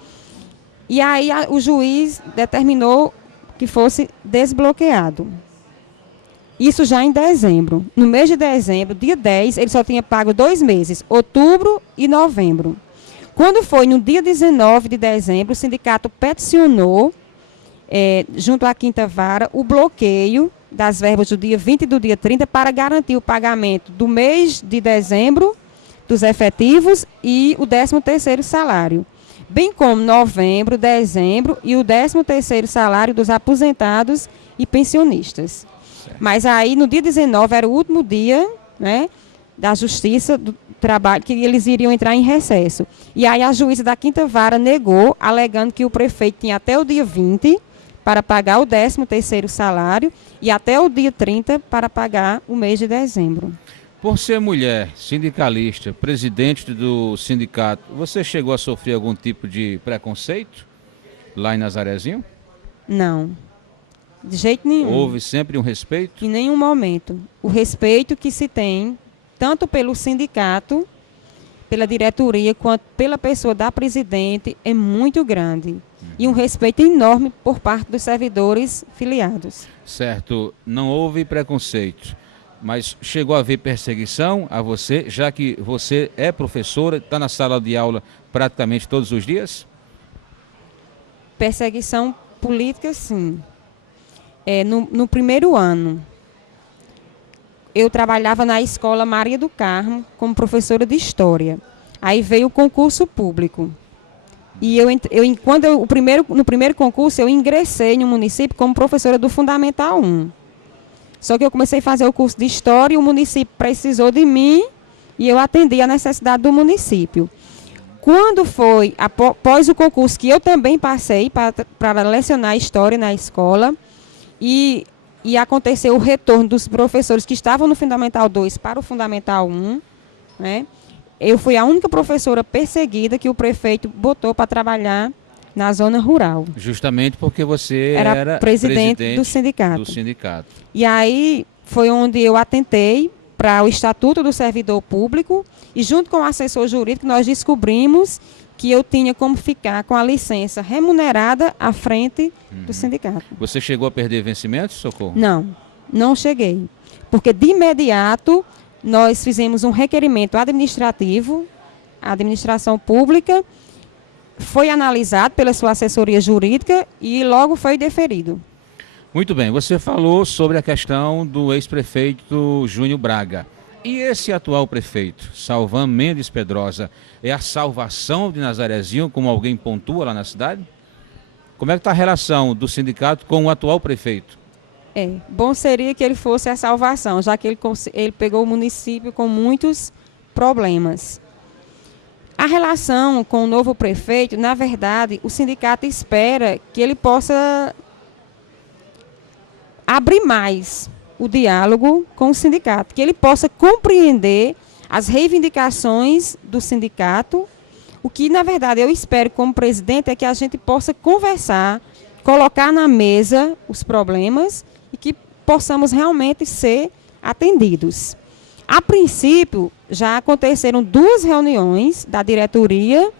e aí o juiz determinou que fosse desbloqueado. Isso já em dezembro. No mês de dezembro, dia 10, ele só tinha pago 2 meses, outubro e novembro. Quando foi no dia 19 de dezembro, o sindicato peticionou, junto à 5ª Vara, o bloqueio das verbas do dia 20 e do dia 30 para garantir o pagamento do mês de dezembro, dos efetivos e o 13º salário. Bem como novembro, dezembro e o 13º salário dos aposentados e pensionistas. Mas aí, no dia 19, era o último dia, né, da Justiça do Trabalho, que eles iriam entrar em recesso. E aí a juíza da 5ª Vara negou, alegando que o prefeito tinha até o dia 20 para pagar o 13º salário e até o dia 30 para pagar o mês de dezembro. Por ser mulher, sindicalista, presidente do sindicato, você chegou a sofrer algum tipo de preconceito lá em Nazarezinho? Não. De jeito nenhum. Houve sempre um respeito? Em nenhum momento. O respeito que se tem, tanto pelo sindicato, pela diretoria, quanto pela pessoa da presidente, é muito grande. E um respeito enorme por parte dos servidores filiados. Certo. Não houve preconceito, mas chegou a haver perseguição a você, já que você é professora, está na sala de aula praticamente todos os dias? Perseguição política, sim. No primeiro ano, eu trabalhava na escola Maria do Carmo como professora de História. Aí veio o concurso público. E no primeiro concurso, eu ingressei no município como professora do Fundamental 1. Só que eu comecei a fazer o curso de História e o município precisou de mim e eu atendi a necessidade do município. Quando foi após o concurso, que eu também passei para lecionar História na escola, e aconteceu o retorno dos professores que estavam no Fundamental 2 para o Fundamental 1, né? eu fui a única professora perseguida que o prefeito botou para trabalhar na zona rural. Justamente porque você Era presidente do sindicato. E aí foi onde eu atentei para o Estatuto do Servidor Público e junto com o assessor jurídico nós descobrimos que eu tinha como ficar com a licença remunerada à frente do sindicato. Você chegou a perder vencimentos, Socorro? Não cheguei. Porque de imediato nós fizemos um requerimento administrativo, a administração pública foi analisado pela sua assessoria jurídica e logo foi deferido. Muito bem, você falou sobre a questão do ex-prefeito Júnior Braga. E esse atual prefeito, Salvan Mendes Pedrosa, é a salvação de Nazarezinho, como alguém pontua lá na cidade? Como é que está a relação do sindicato com o atual prefeito? Bom seria que ele fosse a salvação, já que ele pegou o município com muitos problemas. A relação com o novo prefeito, na verdade, o sindicato espera que ele possa abrir mais o diálogo com o sindicato, que ele possa compreender as reivindicações do sindicato. O que, na verdade, eu espero como presidente é que a gente possa conversar, colocar na mesa os problemas e que possamos realmente ser atendidos. A princípio, já aconteceram 2 reuniões da diretoria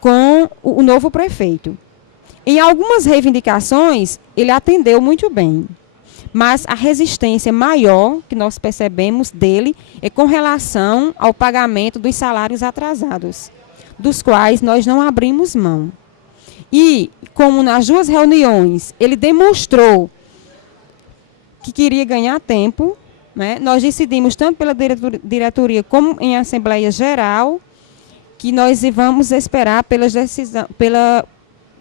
com o novo prefeito. Em algumas reivindicações, ele atendeu muito bem. Mas a resistência maior que nós percebemos dele é com relação ao pagamento dos salários atrasados, dos quais nós não abrimos mão. E, como nas 2 reuniões, ele demonstrou que queria ganhar tempo, né, nós decidimos, tanto pela diretoria como em Assembleia Geral, que nós vamos esperar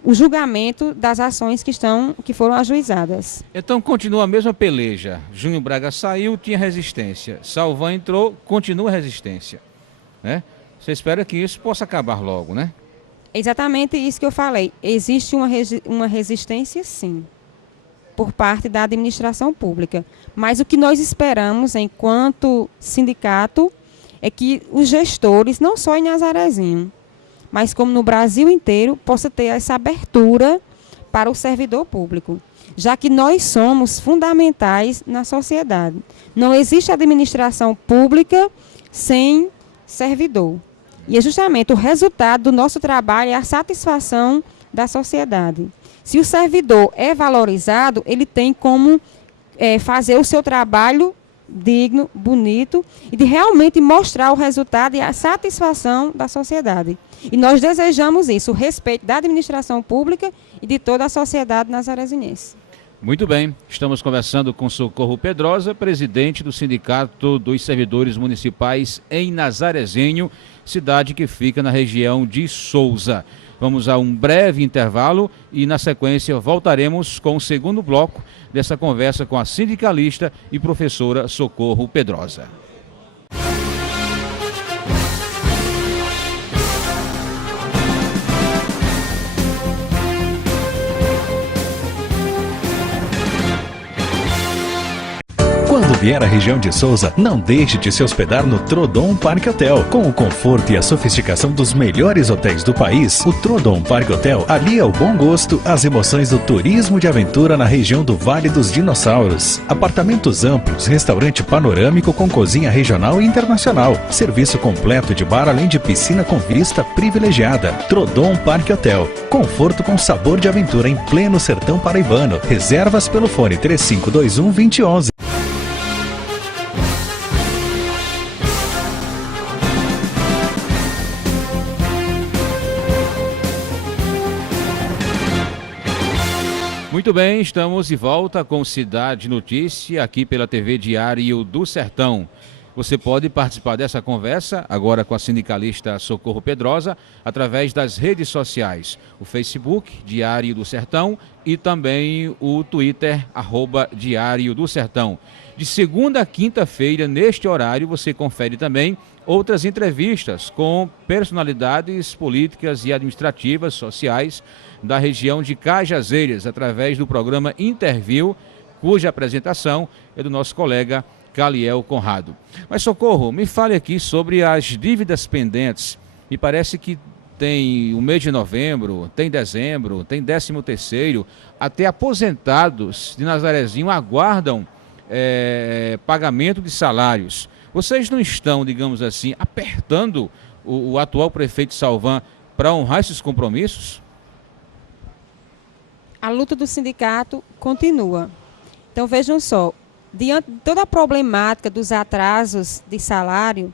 o julgamento das ações que foram ajuizadas. Então continua a mesma peleja. Júnior Braga saiu, tinha resistência. Salvan entrou, continua a resistência. Né? Você espera que isso possa acabar logo, né? Exatamente isso que eu falei. Existe uma resistência, sim, por parte da administração pública. Mas o que nós esperamos, enquanto sindicato, é que os gestores, não só em Nazarezinho, mas como no Brasil inteiro, possa ter essa abertura para o servidor público, já que nós somos fundamentais na sociedade. Não existe administração pública sem servidor. E é justamente o resultado do nosso trabalho é a satisfação da sociedade. Se o servidor é valorizado, ele tem como fazer o seu trabalho digno, bonito, e de realmente mostrar o resultado e a satisfação da sociedade. E nós desejamos isso, o respeito da administração pública e de toda a sociedade nazarezinense. Muito bem, estamos conversando com Socorro Pedrosa, presidente do Sindicato dos Servidores Municipais em Nazarezinho, cidade que fica na região de Souza. Vamos a um breve intervalo e, na sequência, voltaremos com o segundo bloco dessa conversa com a sindicalista e professora Socorro Pedrosa. Quando vier à região de Souza, não deixe de se hospedar no Trodon Parque Hotel. Com o conforto e a sofisticação dos melhores hotéis do país, o Trodon Parque Hotel alia o bom gosto às emoções do turismo de aventura na região do Vale dos Dinossauros. Apartamentos amplos, restaurante panorâmico com cozinha regional e internacional, serviço completo de bar além de piscina com vista privilegiada. Trodon Parque Hotel, conforto com sabor de aventura em pleno sertão paraibano. Reservas pelo fone 3521-2011. Muito bem, estamos de volta com Cidade Notícia, aqui pela TV Diário do Sertão. Você pode participar dessa conversa, agora com a sindicalista Socorro Pedrosa, através das redes sociais, o Facebook, Diário do Sertão, e também o Twitter, @Diário do Sertão. De segunda a quinta-feira, neste horário, você confere também outras entrevistas com personalidades políticas e administrativas sociais da região de Cajazeiras, através do programa Interview, cuja apresentação é do nosso colega Caliel Conrado. Mas, Socorro, me fale aqui sobre as dívidas pendentes. Me parece que tem o mês de novembro, tem dezembro, tem 13º, até aposentados de Nazarezinho aguardam pagamento de salários. Vocês não estão, digamos assim, apertando o atual prefeito Salvan para honrar esses compromissos? A luta do sindicato continua. Então, vejam só, diante de toda a problemática dos atrasos de salário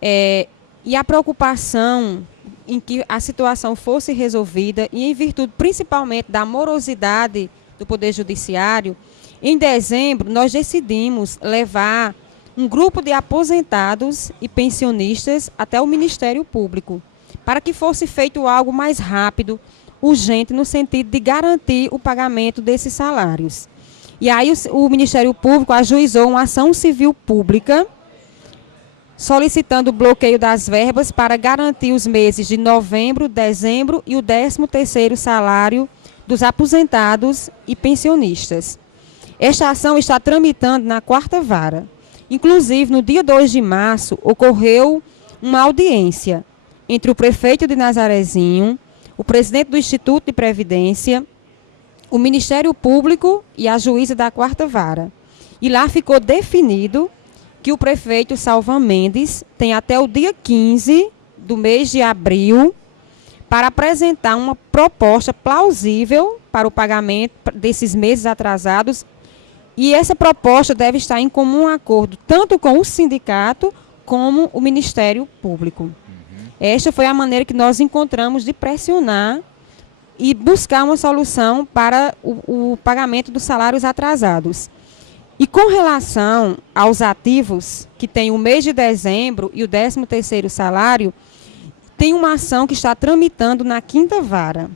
e a preocupação em que a situação fosse resolvida e em virtude principalmente da morosidade do Poder Judiciário, em dezembro nós decidimos levar um grupo de aposentados e pensionistas até o Ministério Público, para que fosse feito algo mais rápido, urgente, no sentido de garantir o pagamento desses salários. E aí o Ministério Público ajuizou uma ação civil pública, solicitando o bloqueio das verbas para garantir os meses de novembro, dezembro e o 13º salário dos aposentados e pensionistas. Esta ação está tramitando na 4ª Vara. Inclusive, no dia 2 de março, ocorreu uma audiência entre o prefeito de Nazarezinho, o presidente do Instituto de Previdência, o Ministério Público e a juíza da 4ª Vara. E lá ficou definido que o prefeito Salvan Mendes tem até o dia 15 do mês de abril para apresentar uma proposta plausível para o pagamento desses meses atrasados. E essa proposta deve estar em comum acordo tanto com o sindicato como o Ministério Público. Esta foi a maneira que nós encontramos de pressionar e buscar uma solução para o pagamento dos salários atrasados. E com relação aos ativos, que tem o mês de dezembro e o 13º salário, tem uma ação que está tramitando na 5ª Vara,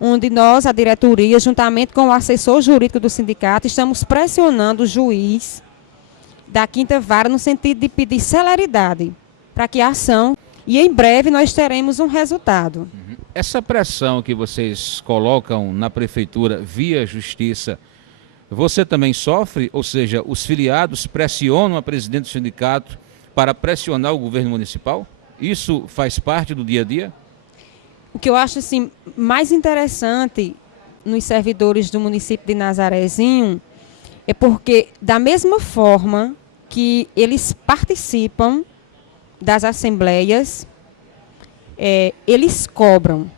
onde nós, a diretoria, juntamente com o assessor jurídico do sindicato, estamos pressionando o juiz da 5ª Vara no sentido de pedir celeridade para que a ação, e em breve nós teremos um resultado. Essa pressão que vocês colocam na prefeitura via justiça, você também sofre? Ou seja, os filiados pressionam a presidente do sindicato para pressionar o governo municipal? Isso faz parte do dia a dia? O que eu acho assim, mais interessante nos servidores do município de Nazarezinho é porque, da mesma forma que eles participam das assembleias, eles cobram.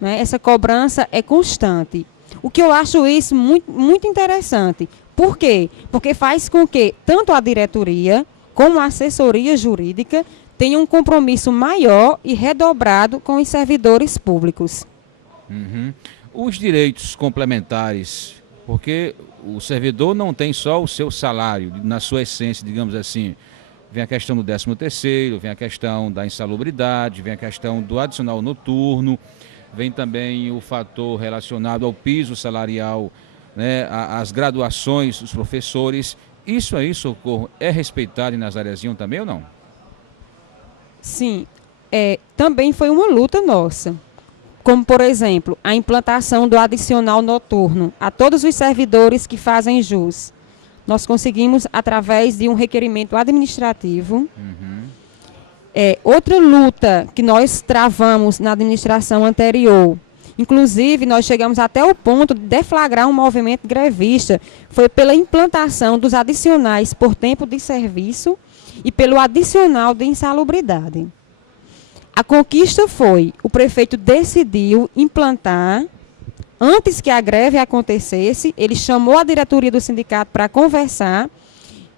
Né? Essa cobrança é constante. O que eu acho isso muito, muito interessante. Por quê? Porque faz com que tanto a diretoria como a assessoria jurídica tenham um compromisso maior e redobrado com os servidores públicos. Os direitos complementares, porque o servidor não tem só o seu salário, na sua essência, digamos assim. Vem a questão do 13º, vem a questão da insalubridade, vem a questão do adicional noturno, vem também o fator relacionado ao piso salarial, né, as graduações dos professores. Isso aí, Socorro, é respeitado em Nazarezinho também ou não? Sim, também foi uma luta nossa. Como, por exemplo, a implantação do adicional noturno a todos os servidores que fazem jus. Nós conseguimos através de um requerimento administrativo. Outra luta que nós travamos na administração anterior, inclusive nós chegamos até o ponto de deflagrar um movimento grevista, foi pela implantação dos adicionais por tempo de serviço e pelo adicional de insalubridade. A conquista foi, o prefeito decidiu implantar, antes que a greve acontecesse, ele chamou a diretoria do sindicato para conversar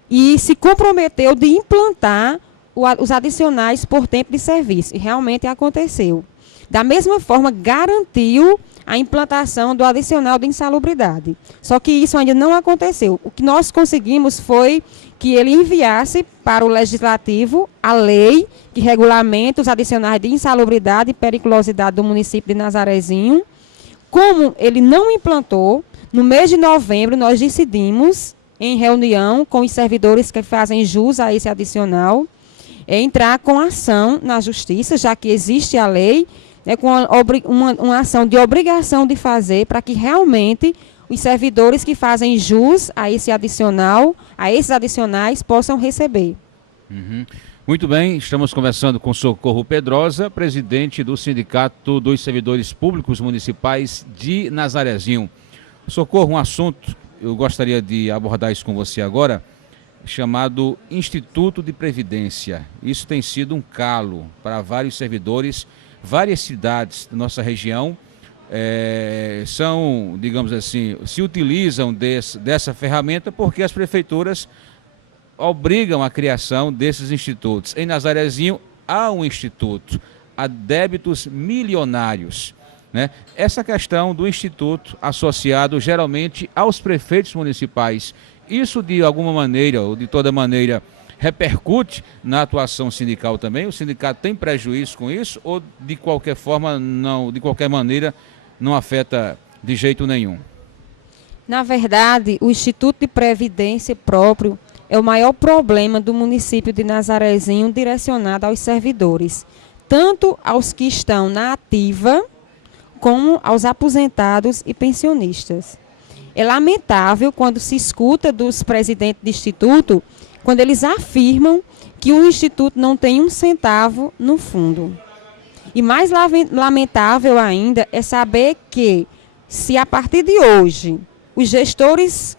e se comprometeu de implantar os adicionais por tempo de serviço. E realmente aconteceu. Da mesma forma, garantiu a implantação do adicional de insalubridade. Só que isso ainda não aconteceu. O que nós conseguimos foi que ele enviasse para o Legislativo a lei que regulamenta os adicionais de insalubridade e periculosidade do município de Nazarezinho. Como ele não implantou, no mês de novembro nós decidimos, em reunião com os servidores que fazem jus a esse adicional, entrar com ação na justiça, já que existe a lei, com uma ação de obrigação de fazer para que realmente os servidores que fazem jus a esse adicional, a esses adicionais, possam receber. Muito bem, estamos conversando com Socorro Pedrosa, presidente do Sindicato dos Servidores Públicos Municipais de Nazarezinho. Socorro, um assunto, eu gostaria de abordar isso com você agora, chamado Instituto de Previdência. Isso tem sido um calo para vários servidores, várias cidades da nossa região, são, digamos assim, se utilizam dessa ferramenta porque as prefeituras obrigam a criação desses institutos. Em Nazarezinho há um instituto, há débitos milionários, né? Essa questão do instituto associado geralmente aos prefeitos municipais, isso de alguma maneira ou de toda maneira repercute na atuação sindical também? O sindicato tem prejuízo com isso ou de qualquer forma, não, de qualquer maneira, não afeta de jeito nenhum? Na verdade, o Instituto de Previdência próprio é o maior problema do município de Nazarezinho direcionado aos servidores, tanto aos que estão na ativa, como aos aposentados e pensionistas. É lamentável quando se escuta dos presidentes do Instituto, quando eles afirmam que o Instituto não tem um centavo no fundo. E mais lamentável ainda é saber que, se a partir de hoje, os gestores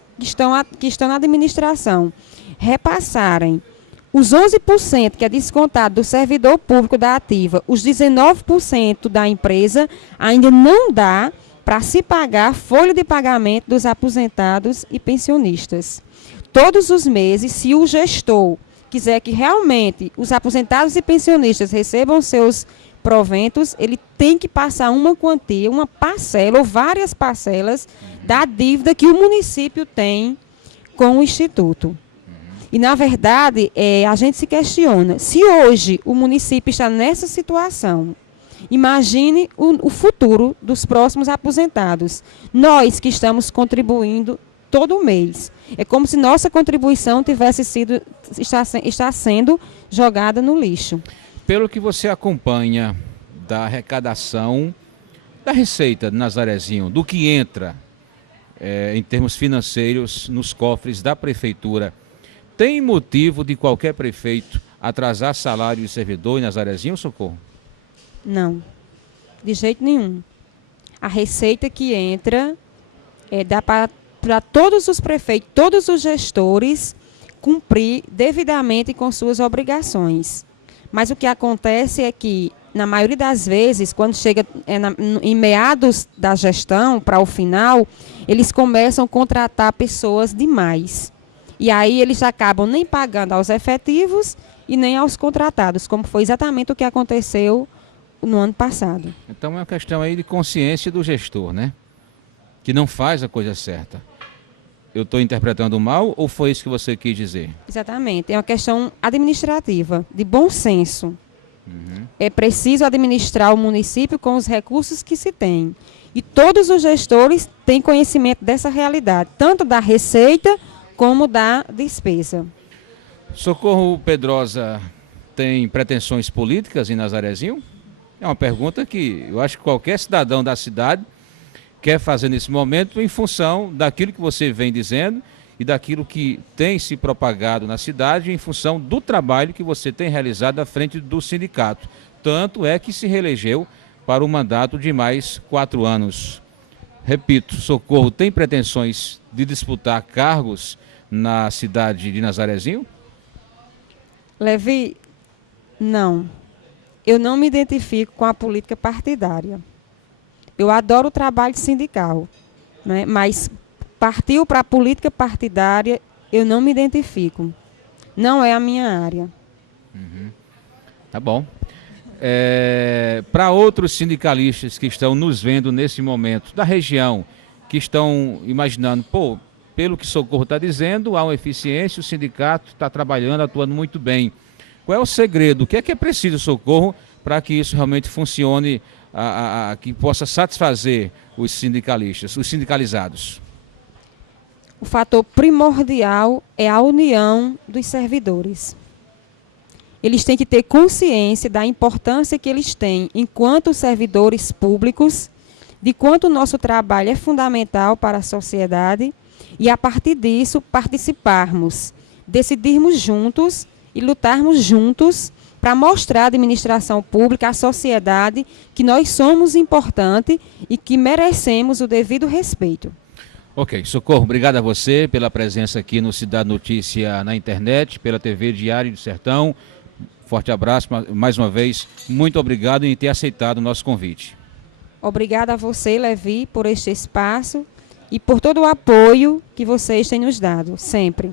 que estão na administração repassarem os 11% que é descontado do servidor público da ativa, os 19% da empresa, ainda não dá para se pagar a folha de pagamento dos aposentados e pensionistas. Todos os meses, se o gestor quiser que realmente os aposentados e pensionistas recebam seus proventos, ele tem que passar uma quantia, uma parcela ou várias parcelas da dívida que o município tem com o Instituto. E, na verdade, a gente se questiona, se hoje o município está nessa situação, imagine o futuro dos próximos aposentados. Nós que estamos contribuindo todo mês. É como se nossa contribuição está sendo jogada no lixo. Pelo que você acompanha da arrecadação da receita de Nazarezinho, do que entra em termos financeiros nos cofres da prefeitura, tem motivo de qualquer prefeito atrasar salário de servidor em Nazarezinho, Socorro? Não, de jeito nenhum. A receita que entra dá para todos os prefeitos, todos os gestores cumprir devidamente com suas obrigações. Mas o que acontece é que, na maioria das vezes, quando chega em meados da gestão, para o final, eles começam a contratar pessoas demais. E aí eles acabam nem pagando aos efetivos e nem aos contratados, como foi exatamente o que aconteceu no ano passado. Então é uma questão aí de consciência do gestor, né? Que não faz a coisa certa. Eu estou interpretando mal ou foi isso que você quis dizer? Exatamente. É uma questão administrativa, de bom senso. É preciso administrar o município com os recursos que se tem. E todos os gestores têm conhecimento dessa realidade, tanto da receita como da despesa. Socorro Pedrosa tem pretensões políticas em Nazarezinho? É uma pergunta que eu acho que qualquer cidadão da cidade quer fazer nesse momento em função daquilo que você vem dizendo e daquilo que tem se propagado na cidade em função do trabalho que você tem realizado à frente do sindicato. Tanto é que se reelegeu para o mandato de mais 4 anos. Repito, Socorro tem pretensões de disputar cargos na cidade de Nazarezinho? Levi, não. Eu não me identifico com a política partidária. Eu adoro o trabalho sindical, né? Mas partiu para a política partidária, eu não me identifico. Não é a minha área. Tá bom. Para outros sindicalistas que estão nos vendo nesse momento, da região, que estão imaginando, pelo que Socorro está dizendo, há uma eficiência, o sindicato está trabalhando, atuando muito bem. Qual é o segredo? O que é preciso, Socorro, para que isso realmente funcione, que possa satisfazer os sindicalistas, os sindicalizados? O fator primordial é a união dos servidores. Eles têm que ter consciência da importância que eles têm enquanto servidores públicos de quanto o nosso trabalho é fundamental para a sociedade e, a partir disso, participarmos, decidirmos juntos e lutarmos juntos para mostrar à administração pública, à sociedade, que nós somos importantes e que merecemos o devido respeito. Ok, Socorro, obrigado a você pela presença aqui no Cidade Notícia na internet, pela TV Diário do Sertão. Forte abraço, mais uma vez, muito obrigado em ter aceitado o nosso convite. Obrigada a você, Levi, por este espaço e por todo o apoio que vocês têm nos dado, sempre.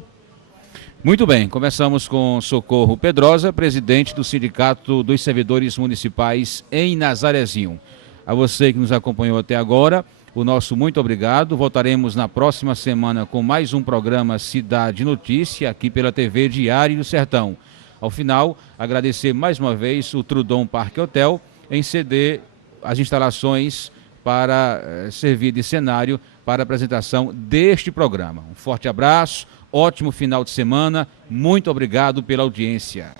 Muito bem, começamos com Socorro Pedrosa, presidente do Sindicato dos Servidores Municipais em Nazarezinho. A você que nos acompanhou até agora, o nosso muito obrigado. Voltaremos na próxima semana com mais um programa Cidade Notícia, aqui pela TV Diário do Sertão. Ao final, agradecer mais uma vez o Trudon Parque Hotel em ceder as instalações para servir de cenário para a apresentação deste programa. Um forte abraço, ótimo final de semana, muito obrigado pela audiência.